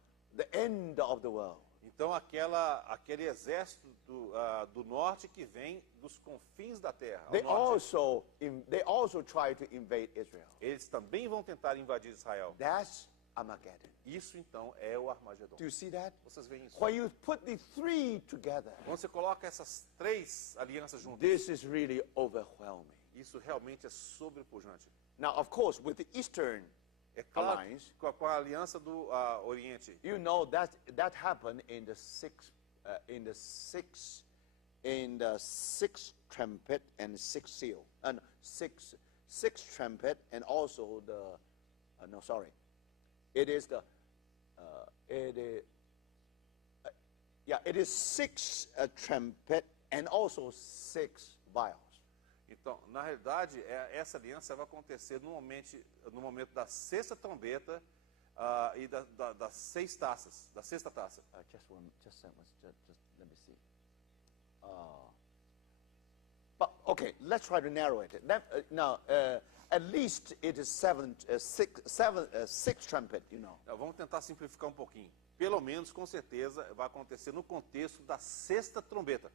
end of the world. então aquele exército do norte que vem dos confins da terra. ao They norte. also try to invade Israel. Eles também vão tentar invadir Israel. That's Armageddon. Isso então é o Armagedon. Do you see that? Vocês veem isso? When you put the three together, Quando você coloca essas três alianças juntas, this is really overwhelming. isso realmente é sobrepujante. Now, of course, with the Eastern É claro, alliance, com a aliança do Oriente, you know that happened in the sixth trumpet and sixth seal, and sixth trumpet, and also the no, sorry, it is the it is six trumpet and also six vials. então, na realidade, essa aliança vai acontecer no momento da sexta trombeta e das seis taças, da sexta taça. Just let me see. But okay, let's try to narrow it. Now, at least it is six trumpet, you know. Vamos tentar simplificar um pouquinho. Pelo menos, com certeza, vai acontecer no contexto da sexta trombeta.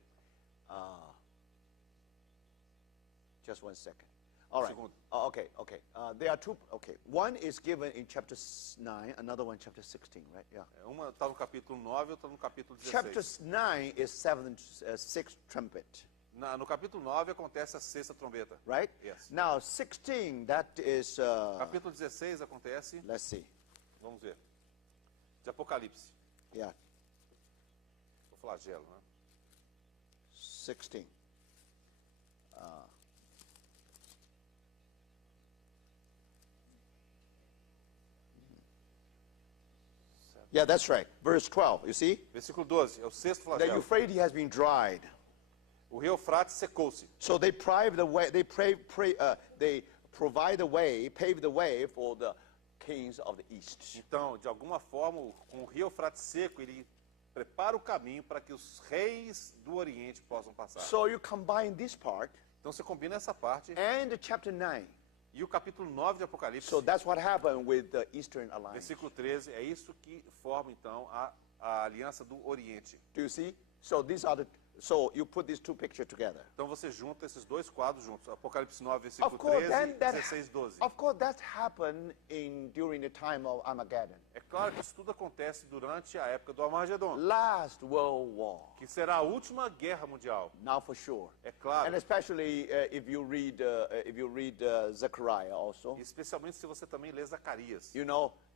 Just one second. All right. Segundo. Okay. There are two. Okay. One is given in chapter 9, another one chapter 16, right? Yeah. Uma está no capítulo 9, outra no capítulo 16. Chapter 9 is sixth trumpet, No capítulo 9 acontece a sexta trombeta. right? Yes. Now 16, that is. Capítulo 16 acontece, Let's see. vamos ver, de Apocalipse. Yeah, O flagelo, né? 16. Yeah, that's right. Verse 12. You see, Versículo 12, é o sexto the flagelo. Euphrates has been dried. O rio Eufrates secou-se. So they pave the way. They provide the way, pave the way for the kings of the east. Então, de alguma forma, com o rio Eufrates seco, ele prepara o caminho para que os reis do Oriente possam passar. So you combine this part Então, você combina essa parte and the chapter 9. e o capítulo 9 de Apocalipse, So that's what happened with the Eastern alliance. versículo 13, é isso que forma, então, a aliança do Oriente. Do you see? So these are so you put these two pictures together. Então, você junta esses dois quadros juntos. Apocalipse 9, versículo Of course, 13, 16, 12. of course, that happened during the time of Armageddon, É claro que isso tudo acontece durante a época do Armagedon, last World War. que será a última guerra mundial. Now for sure. É claro. And especially if you read Zechariah also, Especialmente se você também lê Zacarias.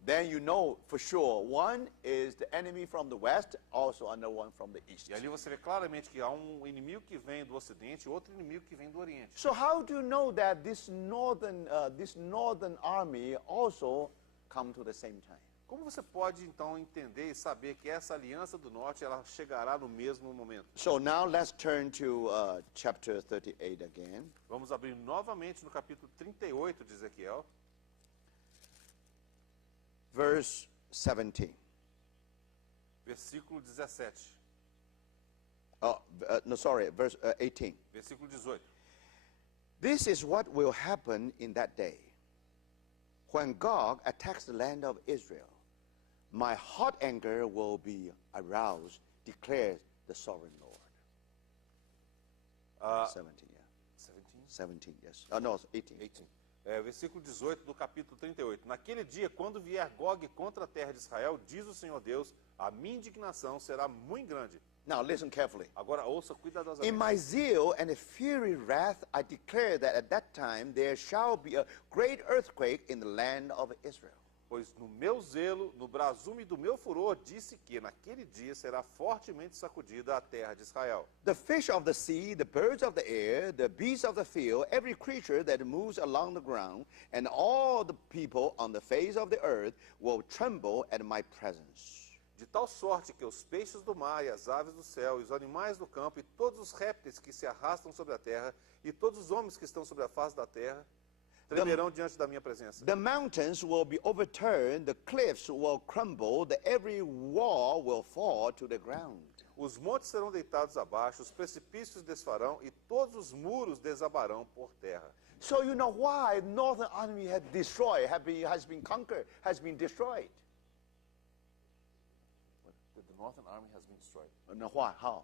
then you know for sure one is the enemy from the west, also another one from the east. E ali você vê claramente que há um inimigo que vem do Ocidente e outro inimigo que vem do Oriente. So how do you know that this northern army also come to the same time? Como você pode então entender e saber que essa aliança do norte ela chegará no mesmo momento? So now let's turn to chapter 38 again. Vamos abrir novamente no capítulo 38 de Ezequiel, Verse 17. versículo 17. Verse 18. Versículo 18. This is what will happen in that day. When Gog attacks the land of Israel, my hot anger will be aroused, declares the sovereign Lord. 17, yeah. 17? 17, yes. No, 18. 18. Versículo 18 do capítulo 38. Naquele dia, quando vier Gog contra a terra de Israel, diz o Senhor Deus, a minha indignação será muito grande. Now listen carefully. Agora ouça cuidadosamente. In my zeal and fury wrath, I declare that at that time there shall be a great earthquake in the land of Israel. Pois no meu zelo, no brasume do meu furor, disse que naquele dia será fortemente sacudida a terra de Israel. The fish of the sea, the birds of the air, the beasts of the field, every creature that moves along the ground, and all the people on the face of the earth will tremble at my presence. De tal sorte que os peixes do mar e as aves do céu, e os animais do campo, e todos os répteis que se arrastam sobre a terra, e todos os homens que estão sobre a face da terra, tremerão diante da minha presença. The mountains will be overturned, the cliffs will crumble, every wall will fall to the ground. Os montes serão deitados abaixo, os precipícios desfarão, e todos os muros desabarão por terra. So you know why northern army has been conquered, has been destroyed. The northern army has been destroyed. No, why? How?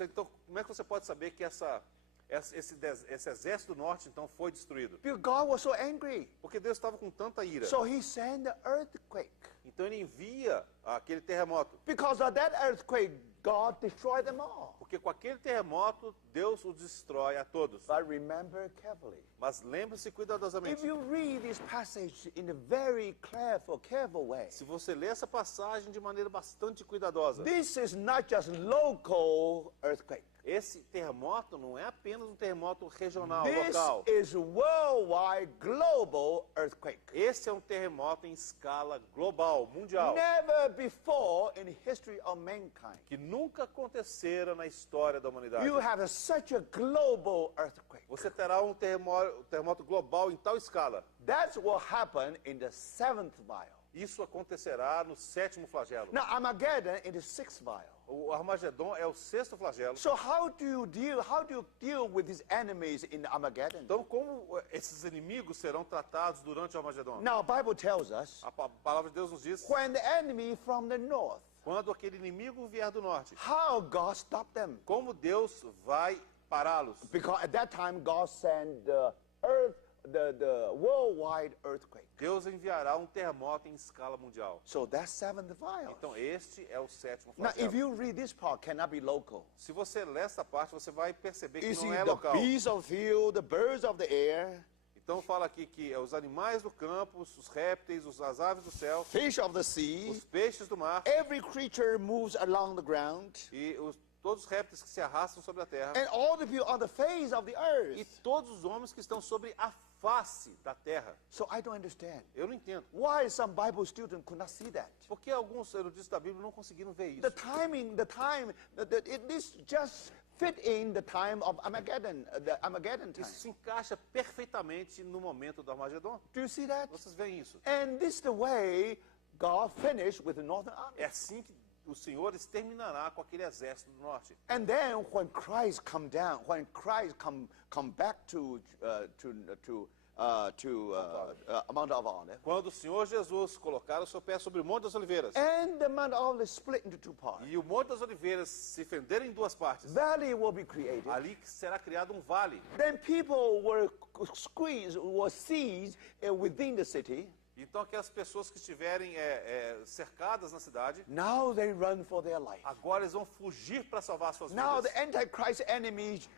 Então, como é que você pode saber que esse exército do norte, então, foi destruído? Because God was so angry. Porque Deus estava com tanta ira. So he sent the earthquake. Então ele envia aquele terremoto. Because of that earthquake, God destroyed them all. Porque com aquele terremoto, Deus os destrói a todos. But remember carefully. Mas lembre-se cuidadosamente. If you read this passage in a very careful way, Se você ler essa passagem de maneira bastante cuidadosa, this is not just local earthquake. esse terremoto não é apenas um terremoto regional, This local. is worldwide, global earthquake. Esse é um terremoto em escala global, mundial, Never before in the history of mankind. que nunca acontecera na história da humanidade. You have such a global earthquake. Você terá um terremoto global em tal escala. That's what happened in the seventh vial. Isso acontecerá no sétimo flagelo. Now Armageddon in the sixth vial. O Armagedon é o sexto flagelo. So how do you deal with these enemies in Armageddon? Então, como esses inimigos serão tratados durante o Armagedon? Now Bible tells us A palavra de Deus nos diz, when the enemy from the north, quando aquele inimigo vier do norte, how God stopped them. como Deus vai pará-los? Because at that time God sent the worldwide earthquake. Deus enviará um terremoto em escala mundial. So that's seventh vial. Então, este é o sétimo Now if flagelo. you read this part, cannot be local. Se você ler essa parte, você vai perceber que You não see é the local. beasts of the field, the birds of the air, Então, fala aqui que os animais do campo, os répteis, as aves do céu, fish of the sea, os peixes do mar, every creature moves along the ground, e todos os répteis que se arrastam sobre a terra, and all the people on the face of the e earth. todos os homens que estão sobre a face da terra. So I don't understand Eu não entendo. why some Bible students could not see that. Por que alguns eruditos da Bíblia não conseguiram ver The isso? timing, this just fit in the time of Armageddon, the Armageddon time. Isso se encaixa perfeitamente no momento do Armagedon. Do you see that? Vocês veem isso? And this is the way God finished with the northern army. É assim que o Senhor exterminará com aquele exército do norte. And then when Christ come down, when Christ come back to Mount of Olives, Quando o Senhor Jesus colocar o seu pé sobre o Monte das Oliveiras, and the Mount of Olives split into two parts, e o Monte das Oliveiras se fender em duas partes, valley will be created. ali será criado um vale. Then people were squeezed, were seized within the city. Então aquelas pessoas que estiverem cercadas na cidade, Now they run for their life. agora eles vão fugir para salvar suas Now vidas. the Antichrist enemies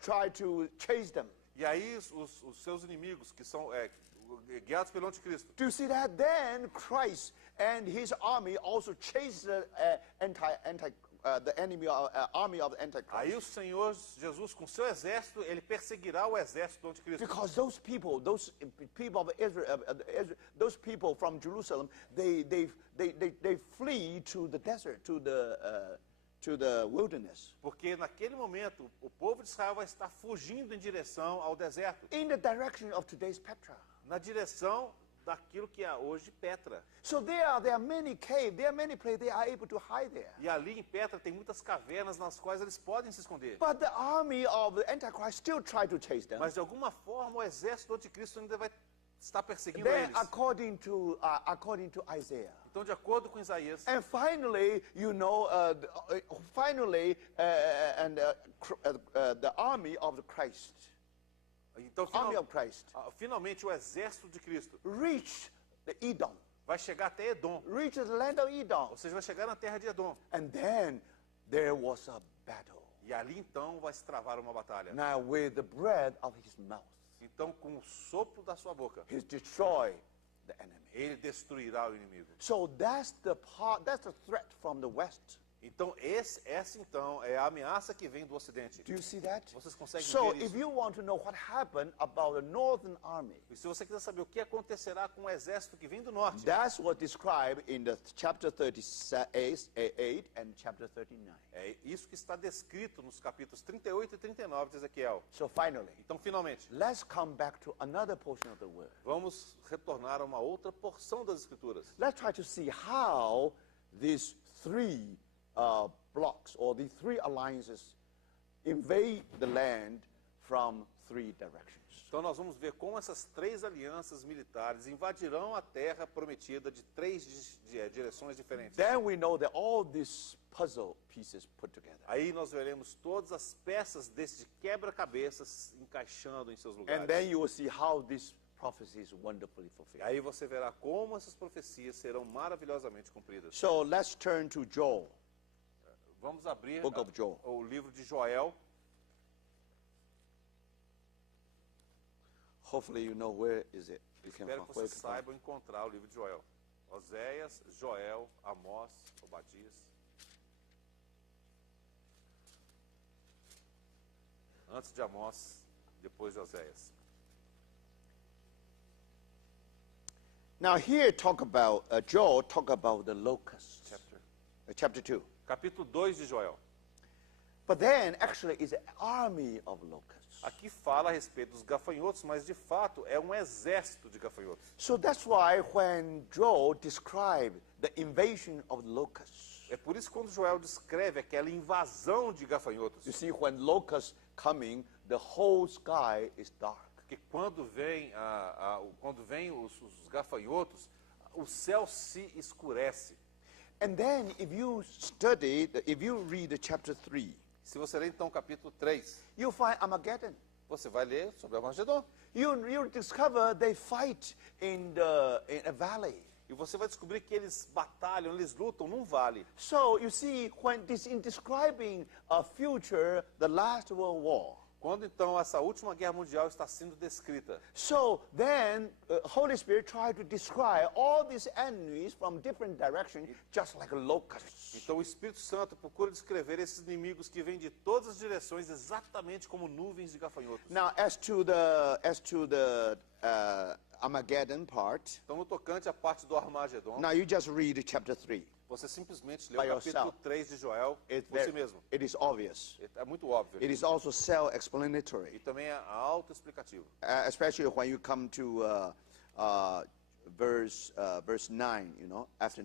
try to chase them. E aí os seus inimigos, que são guiados pelo anticristo, Do you see that? Then Christ and his army also chase the the enemy, army of the Antichrist. Aí o Senhor Jesus, com seu exército, ele perseguirá o exército do anticristo. Because those people of Israel, those people from Jerusalem, they flee to the desert, to the wilderness. Porque naquele momento, o povo de Israel vai estar fugindo em direção ao deserto. In the direction of today's Petra. Na direção daquilo que é hoje Petra. So there are many caves, there are many places they are able to hide there. E ali em Petra tem muitas cavernas nas quais eles podem se esconder. But the army of the Antichrist still try to chase them. Mas de alguma forma o exército do anticristo ainda vai estar perseguindo Then, eles. according to Isaiah. Então, de acordo com Isaías, And finally, the army of the Christ, então army of Christ, finalmente o exército de Cristo reached the Edom, vai chegar até Edom. reached the land of Edom, Ou seja, vai chegar na terra de Edom. and then there was a battle. E ali então vai se travar uma batalha. Now, with the breath of his mouth, Então, com o sopro da sua boca, he destroyed the enemy. ele destruirá o inimigo. So that's the threat from the west. Então, essa então é a ameaça que vem do Ocidente. Do you see that? Vocês conseguem So ver if isso? you want to know what happened about the northern army, E se você quiser saber o que acontecerá com o exército que vem do norte, that's what described in the chapter 38 and chapter 39. é isso que está descrito nos capítulos 38 e 39 de Ezequiel. So finally, Então, finalmente, let's come back to another portion of the word. vamos retornar a uma outra porção das Escrituras. Let's try to see how these three blocks or the three alliances invade the land from three directions. Então, nós vamos ver como essas três alianças militares invadirão a terra prometida de três direções diferentes. Then we know that all these puzzle pieces put together. Aí nós veremos todas as peças desse quebra-cabeças encaixando em seus And lugares. then you will see how this prophecy is wonderfully E fulfilled. aí você verá como essas profecias serão maravilhosamente cumpridas. So let's turn to Joel. Vamos abrir Book of Joel. o livro de Joel. Hopefully you know where is it. You can Espero que where vocês you can find it. saibam encontrar o livro de Joel. Oséias, Joel, Amós, Obadias. Antes de Amós, depois de Oséias. Now here Joel talk about the locusts. Chapter 2. Capítulo 2 de Joel. But then actually it's an army of locusts. Aqui fala a respeito dos gafanhotos, mas de fato é um exército de gafanhotos. So that's why when Joel described the invasion of locusts, É por isso que quando Joel descreve aquela invasão de gafanhotos, you see when locusts coming, the whole sky is dark. porque quando vem os gafanhotos, o céu se escurece. And then if you read the chapter 3, Se você ler então o capítulo 3, you find Armageddon. você vai ler sobre Armagedon. You discover they fight in a valley. E você vai descobrir que eles batalham, eles lutam num vale. So you see, in describing a future, the last World War. Quando então essa última guerra mundial está sendo descrita, So then, Holy Spirit tried to describe all these enemies from different directions, just like locusts. então o Espírito Santo procura descrever esses inimigos que vêm de todas as direções exatamente como nuvens de gafanhotos. Now, as to the Armageddon part, Então no tocante à parte do Armagedon, now you just read chapter 3. você simplesmente lê By o capítulo yourself. 3 de Joel It's por si mesmo. it is obvious. É muito óbvio. It is also self-explanatory, E também é autoexplicativo. especially when you come to verse 9, you know, after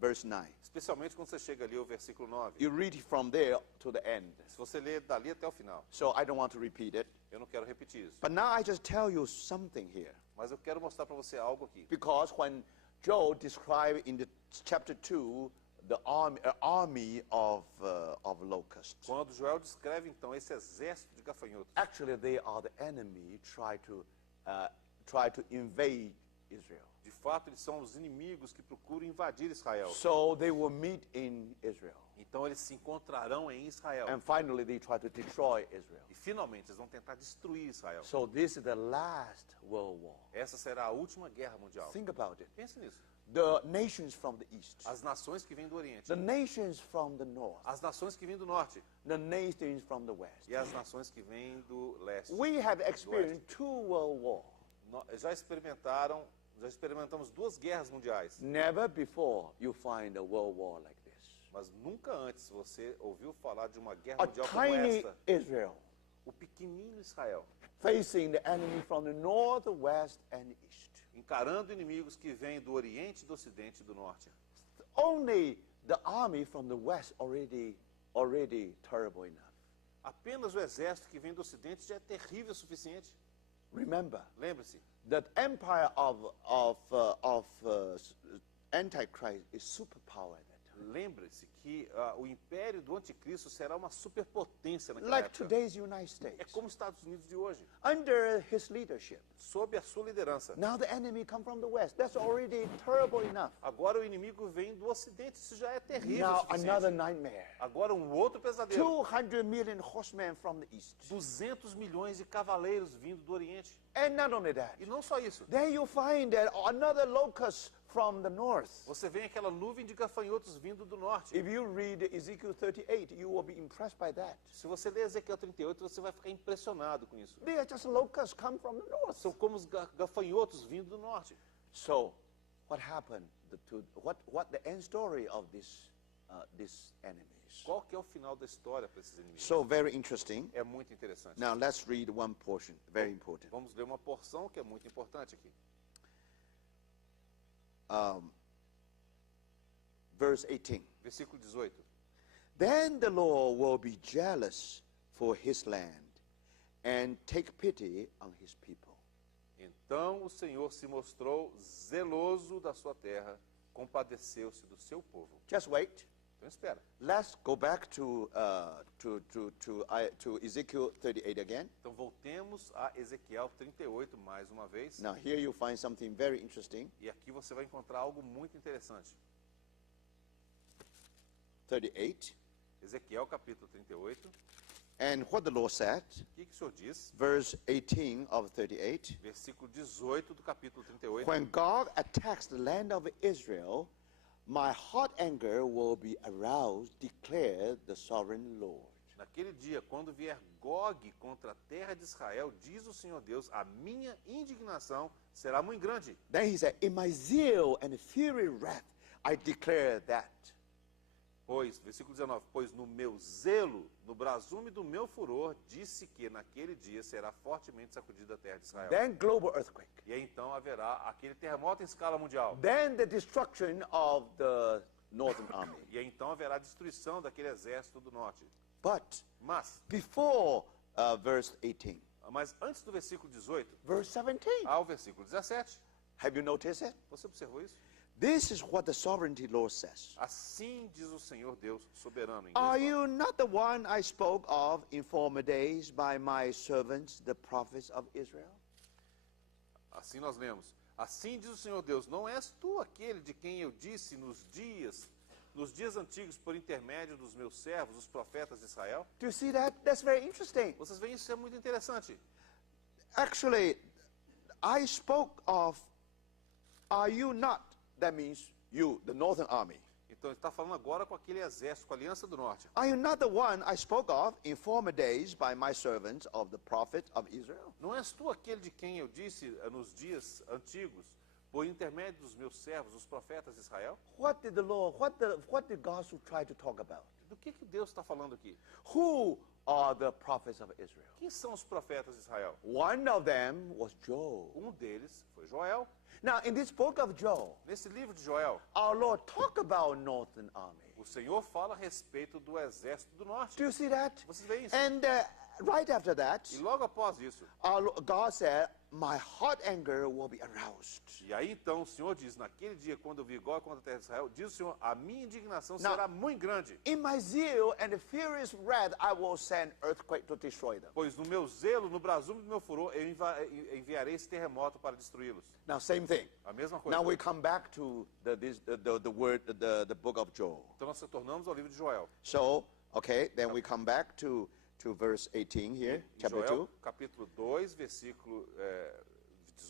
verse 9. Especialmente quando você chega ali ao versículo 9. You read from there to the end. Se você ler dali até o final, So I don't want to repeat it. eu não quero repetir isso. But now I just tell you something here. Mas eu quero mostrar para você algo aqui. Because when Joel described in the chapter 2 the army of locusts, Quando Joel descreve então esse exército de gafanhotos, actually they are the enemy try to invade Israel. de fato eles são os inimigos que procuram invadir Israel. So they will meet in Israel. Então eles se encontrarão em Israel. And finally they try to destroy Israel. E finalmente eles vão tentar destruir Israel. So this is the last World War. Essa será a última guerra mundial. Think about it. Pense nisso. the nations from the east, as nações que vêm do Oriente, the nations from the north, as nações que vêm do Norte the nations from the west. e as nações que vêm do Leste. We have experienced two world wars. Já experimentamos 2 guerras mundiais, Never before you find a world war like this. mas nunca antes você ouviu falar de uma guerra A mundial como tiny esta. Israel O pequenino Israel, facing the enemy from the north, west, and east. encarando inimigos que vêm do Oriente, do Ocidente e do Norte. Only the army from the west already terrible enough. Apenas o exército que vem do Ocidente já é terrível o suficiente. Remember Lembre-se, that empire of Antichrist is superpower at that time. lembre-se que o império do anticristo será uma superpotência naquela Like época. today's United É States, como os Estados Unidos de hoje, under his leadership. sob a sua liderança. Now the enemy come from the west. That's already terrible enough. Agora o inimigo vem do Ocidente, isso já é terrível o Now suficiente. another nightmare. Agora um outro pesadelo. 200 million horsemen from the east. 200 milhões de cavaleiros vindo do Oriente. And not only that, E não só isso. then you find that another locust from the north. Você vê aquela nuvem de gafanhotos vindo do norte. If you read Ezekiel 38, you will be impressed by that. Se você ler Ezequiel 38, você vai ficar impressionado com isso. They are just locusts come from the north. São como os gafanhotos vindo do norte. So, what happened what the end story of these enemies? Qual que é o final da história para esses inimigos? So very interesting. É muito interessante. Now let's read one portion, very important. Vamos ler uma porção que é muito importante aqui. Verse 18. Versículo 18. Then the Lord will be jealous for his land and take pity on his people. Então o Senhor se mostrou zeloso da sua terra, compadeceu-se do seu povo. Just wait. Então espera. Let's go back to Ezekiel 38 again. Então voltemos a Ezequiel 38 mais uma vez. Now here you find something very interesting. E aqui você vai encontrar algo muito interessante. 38. Ezequiel capítulo 38. And what the Lord said, O que o Senhor diz? verse 18 of 38. Versículo 18 do capítulo 38. When God attacks the land of Israel, my hot anger will be aroused, declared the sovereign Lord. Naquele dia, quando vier Gog contra a terra de Israel, diz o Senhor Deus, a minha indignação será muito grande. Then he said, in my zeal and fury wrath, I declare that. Pois, versículo 19, pois no meu zelo, no brasume do meu furor, disse que naquele dia será fortemente sacudida a terra de Israel. Then global earthquake. E aí então haverá aquele terremoto em escala mundial. Then the destruction of the northern army. E aí então haverá a destruição daquele exército do norte. But Mas verse 18, antes do versículo 18, verse 17, há o versículo 17. have you noticed it? Você observou isso? This is what the sovereignty Lord says. Assim diz o Senhor Deus soberano. Em Are inglês. you not the one I spoke of in former days by my servants, the prophets of Israel? Assim nós lemos. Assim diz o Senhor Deus, não és tu aquele de quem eu disse nos dias antigos por intermédio dos meus servos, os profetas de Israel? Do you see that? That's very interesting. Vocês veem isso, é muito interessante. Actually, I spoke of, are you not? That means you, the northern army. Então ele está falando agora com aquele exército, com a aliança do norte. Are you not the one I spoke of in former days by my servants of the prophets of Israel? Não és tu aquele de quem eu disse nos dias antigos, por intermédio dos meus servos, os profetas de Israel? What did the Lord, what did God try to talk about? Do que Deus está falando aqui? Who are the prophets of Israel? Quem são os profetas de Israel? One of them was Joel. Deles foi Joel. Now, in this book of Joel, Nesse livro de Joel, our Lord talk about northern army. o Senhor fala a respeito do exército do norte. Do you see that? Vocês veem isso? And right after that, E logo após isso, God said, my hot anger will be aroused. e aí então o Senhor diz, naquele dia quando eu vi Gog contra a terra de Israel, diz o Senhor, a minha indignação Now- será muito grande, In my zeal and furious wrath, I will send earthquake to destroy them. pois no meu zelo, no brasume do meu furor, eu enviarei esse terremoto para destruí-los. Now, same thing. A mesma coisa. Now we come back to the book of Joel. Então nós retornamos ao livro de Joel. So, okay, then we come back to verse 18 here, Em chapter Joel, 2. capítulo 2, versículo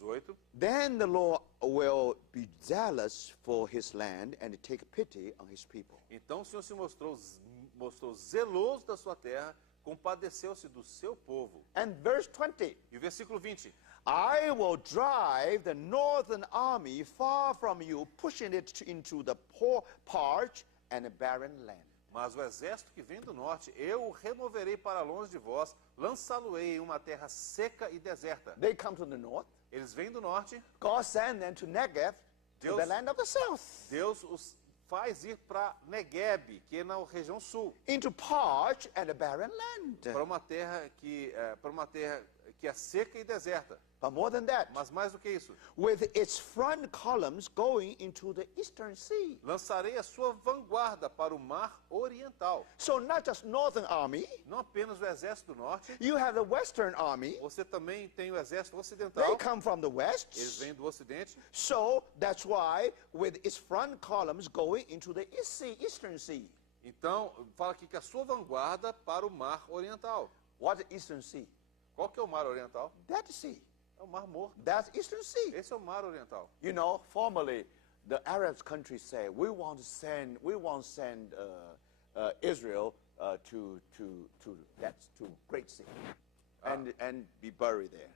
18. Then the Lord will be zealous for his land and take pity on his people. Então o Senhor se mostrou zeloso da sua terra, compadeceu-se do seu povo. And verse 20, E o versículo 20. I will drive the northern army far from you, pushing it into the poor, parched and barren land. Mas o exército que vem do norte, eu o removerei para longe de vós, lançá-lo-ei em uma terra seca e deserta. They come to the north. Eles vêm do norte, God sent them to Negev, to Deus- the land of the south, Deus os faz ir para Negueb, que é na região sul, into parched and barren land. para uma terra que é seca e deserta. But more than that, Mas mais do que isso, with its front columns going into the eastern sea. lançarei a sua vanguarda para o mar oriental. So not just northern army, Não apenas o exército do norte, you have the western army. você também tem o exército They ocidental. come from the Eles west. vêm do ocidente. So that's why with its front columns going into the eastern sea. Então, fala aqui que a sua vanguarda para o mar oriental. What is eastern sea? Qual que é o mar oriental? That sea. É o mar morto. That's eastern sea. Esse é o mar oriental. You know, formerly the Arab countries say we want to send Israel to Great Sea and be buried there.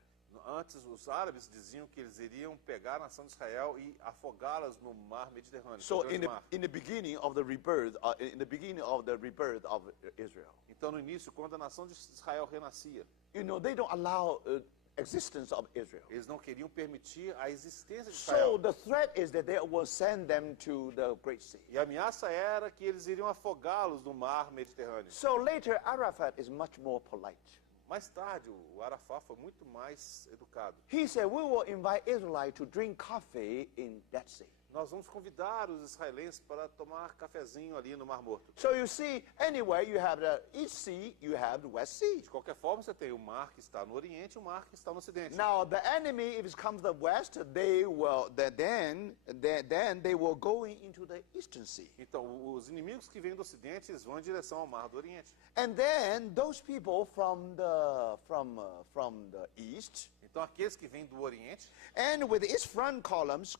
Antes, os árabes diziam que eles iriam pegar a nação de Israel e afogá-las no mar Mediterrâneo. So no Grande Mar. in the beginning of the rebirth of Israel, Então, no início, quando a nação de Israel renascia, you know, they don't allow existence of Israel. eles não queriam permitir a existência de So Israel. the threat is that they will send them to the Great Sea. E a ameaça era que eles iriam afogá-los no mar Mediterrâneo. So later Arafat is much more polite. Mais tarde, o Arafat foi muito mais educado. He said, we will invite Israelites to drink coffee in that sea. Nós vamos convidar os israelenses para tomar cafezinho ali no Mar Morto. So you see, anyway, you have the East Sea, you have the West Sea. De qualquer forma, você tem o mar que está no Oriente e o mar que está no Ocidente. Now the enemy, if it comes to the West, they will then they will go into the Eastern Sea. Então, os inimigos que vêm do Ocidente, eles vão em direção ao mar do Oriente. And then those people from the East, Então, aqueles que vêm do Oriente, and with its front columns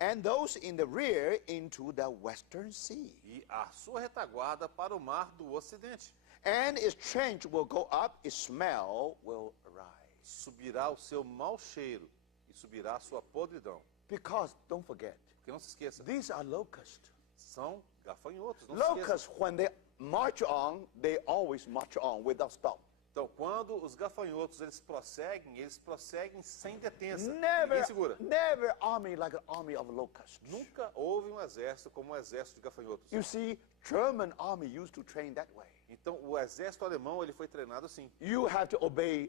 and those in the rear into the Western Sea. e a sua retaguarda para o mar do Ocidente. And its trench will go up, its smell will arise. Subirá o seu mau cheiro e subirá a sua podridão. Because, don't forget, Porque não se esqueça, these are locusts. são gafanhotos. Não se esqueça. Locusts, when they march on, they always march on without stop. Então, quando os gafanhotos eles prosseguem sem detença. Ninguém Never, segura. never army like an army of locusts. Nunca houve um exército como um exército de gafanhotos. You see, German army used to train that way. Então, o exército alemão ele foi treinado assim. You have to obey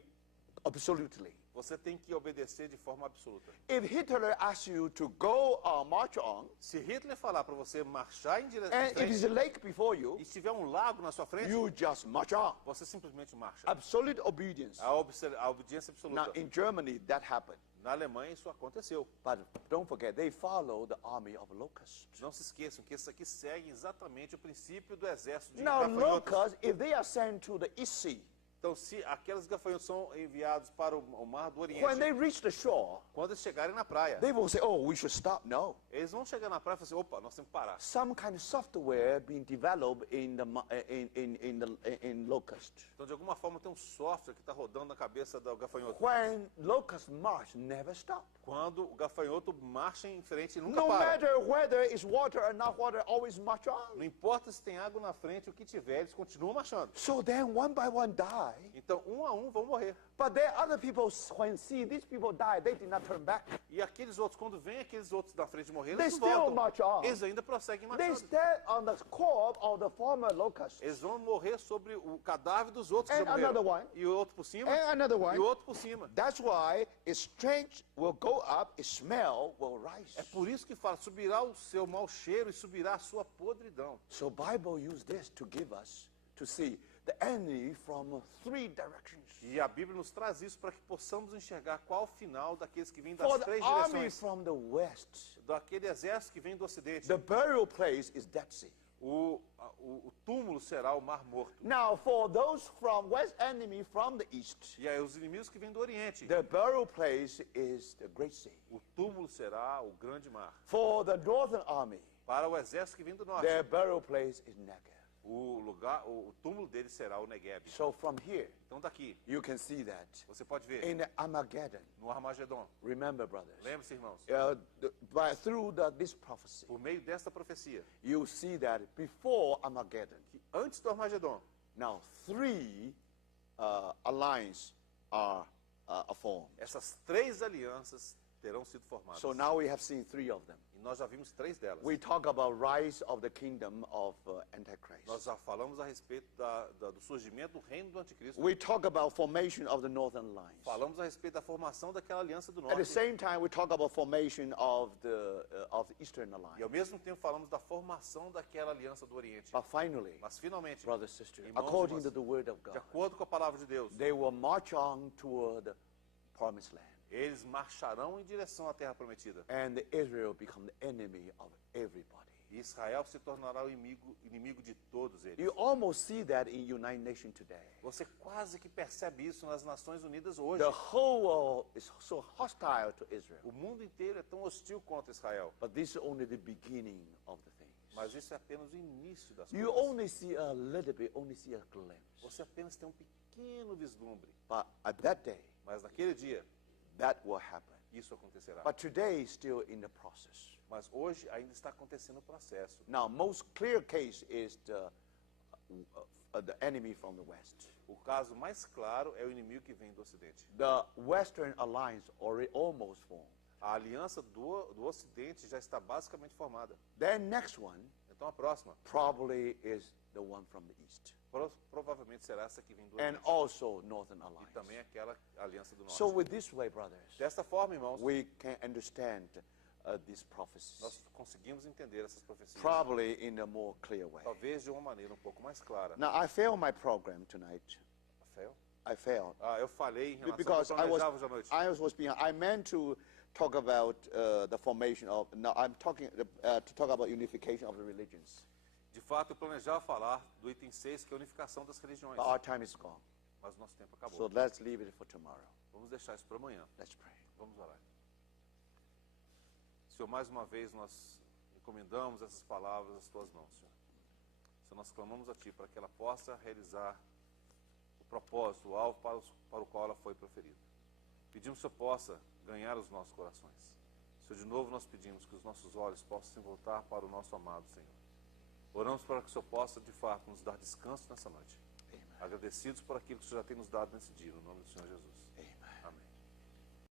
absolutely. Você tem que obedecer de forma absoluta. If Hitler asks you to go march on, Se Hitler falar para você marchar em direção and if there's a lake before you, e tiver um lago na sua frente, you just march on. você simplesmente marcha. Absolute obedience. A obediência Now, absoluta. in Germany, that happened. Na Alemanha isso aconteceu. But don't forget, they follow the army of locusts. Não se esqueçam que isso aqui segue exatamente o princípio do exército de Now, gafanhotos. locusts, if they are sent to the East Sea, Então, se aqueles gafanhotos são enviados para o mar do Oriente, when they reach the shore, quando eles chegarem na praia, they won't say, oh, we should stop. No. eles vão chegar na praia e falar assim, opa, nós temos que parar. Some kind of software being developed in locust. Então, de alguma forma, tem um software que está rodando na cabeça do gafanhoto. When locusts march, never stop. Quando o gafanhoto marcha em frente, ele nunca No para. matter whether it's water or not water, always march on. Não importa se tem água na frente, o que tiver, eles continuam marchando. So then one by one die. Então, um a um vão morrer. But there other people, when see these people die, they did not turn back. E aqueles outros, quando vem aqueles outros na frente morrer, They eles still voltam. march on. Eles ainda prosseguem They marchando. stand on the corpse of the former locust. Eles vão morrer sobre o cadáver dos outros que And já morreram. another one. E o outro por cima. And another one. E o outro por cima. That's why its strength will go up, its smell will rise. É por isso que fala, subirá o seu mau cheiro e subirá a sua podridão. So Bible use this to give us to see the enemy from 3 directions. E a Bíblia nos traz isso para que possamos enxergar qual o final daqueles que vêm das For the 3 army direções. from the west, Daquele exército que vem do Ocidente. the burial place is Dead Sea. O túmulo será o Mar Morto. Now, for those from west enemy from the east, E aí os inimigos que vêm do Oriente, the burial place is the Great Sea. o túmulo será o Grande Mar. For the northern army, Para o exército que vem do norte, their burial place is Negev. o túmulo dele será o Negueb. So from here, Então daqui, you can see that você pode ver in Armageddon. no Armagedon. Remember, brothers, Lembre-se, irmãos, through this prophecy, por meio desta profecia, you see that before Armageddon, que antes do Armagedon, now three alliances are formed. essas 3 alianças terão sido formadas. So now we have seen 3 of them. E nós já vimos 3 delas. We talk about rise of the kingdom of Antichrist. Nós já falamos a respeito do surgimento do reino do anticristo. We talk about formation of the northern alliance. Falamos a respeito da formação daquela aliança do At the norte. same time, we talk about formation of the eastern E ao alliance. mesmo tempo falamos da formação daquela aliança do Oriente. But finally, Mas finalmente, brothers and sisters, Irmãos e according irmãs, to the word of de God, acordo com a palavra de Deus, they will march on toward the promised land. eles marcharão em direção à terra prometida. And Israel become the enemy of everybody. E Israel se tornará o inimigo de todos eles. You almost see that in United Nations today. Você quase que percebe isso nas Nações Unidas hoje. The whole world is so hostile to Israel. O mundo inteiro é tão hostil contra Israel. But this is only the beginning of the things. Mas isso é apenas o início das You coisas. only see a little bit, only see a glimpse. Você apenas tem um pequeno vislumbre. But at that day, Mas naquele dia, that will happen. isso acontecerá. But today is still in the process. Mas hoje ainda está acontecendo o processo. Now, most clear case is the enemy from the west. O caso mais claro é o inimigo que vem do Ocidente. The Western alliance already almost formed. A aliança do Ocidente já está basicamente formada. Then next one Então a próxima probably is the one from the east. provavelmente será essa que vem do And Oriente. also Northern E alliance. também aquela aliança do Norte. So with this way, brothers, Desta forma, irmãos, we can understand these prophecies. nós conseguimos entender essas profecias. Probably in a more clear way. Talvez de uma maneira um pouco mais clara. Now, I failed my program tonight. Rafael? I failed. Eu falei em relação ao que Because eu planejava hoje à noite. I was behind. I meant to talk about the formation of. Now I'm talking to talk about unification of the religions. De fato, eu planejava falar do item 6, que é a unificação das religiões. But our time is gone. Mas o nosso tempo So acabou. let's leave it for tomorrow. Vamos deixar isso para amanhã. Let's pray. Vamos orar. Senhor, mais uma vez nós encomendamos essas palavras às tuas mãos, Senhor. Senhor, nós clamamos a Ti para que ela possa realizar o propósito, o alvo para o qual ela foi proferida. Pedimos que o Senhor possa ganhar os nossos corações. Senhor, de novo nós pedimos que os nossos olhos possam se voltar para o nosso amado Senhor. Oramos para que o Senhor possa, de fato, nos dar descanso nessa noite. Amen. Agradecidos por aquilo que o Senhor já tem nos dado nesse dia, no nome do Senhor Jesus. Amen.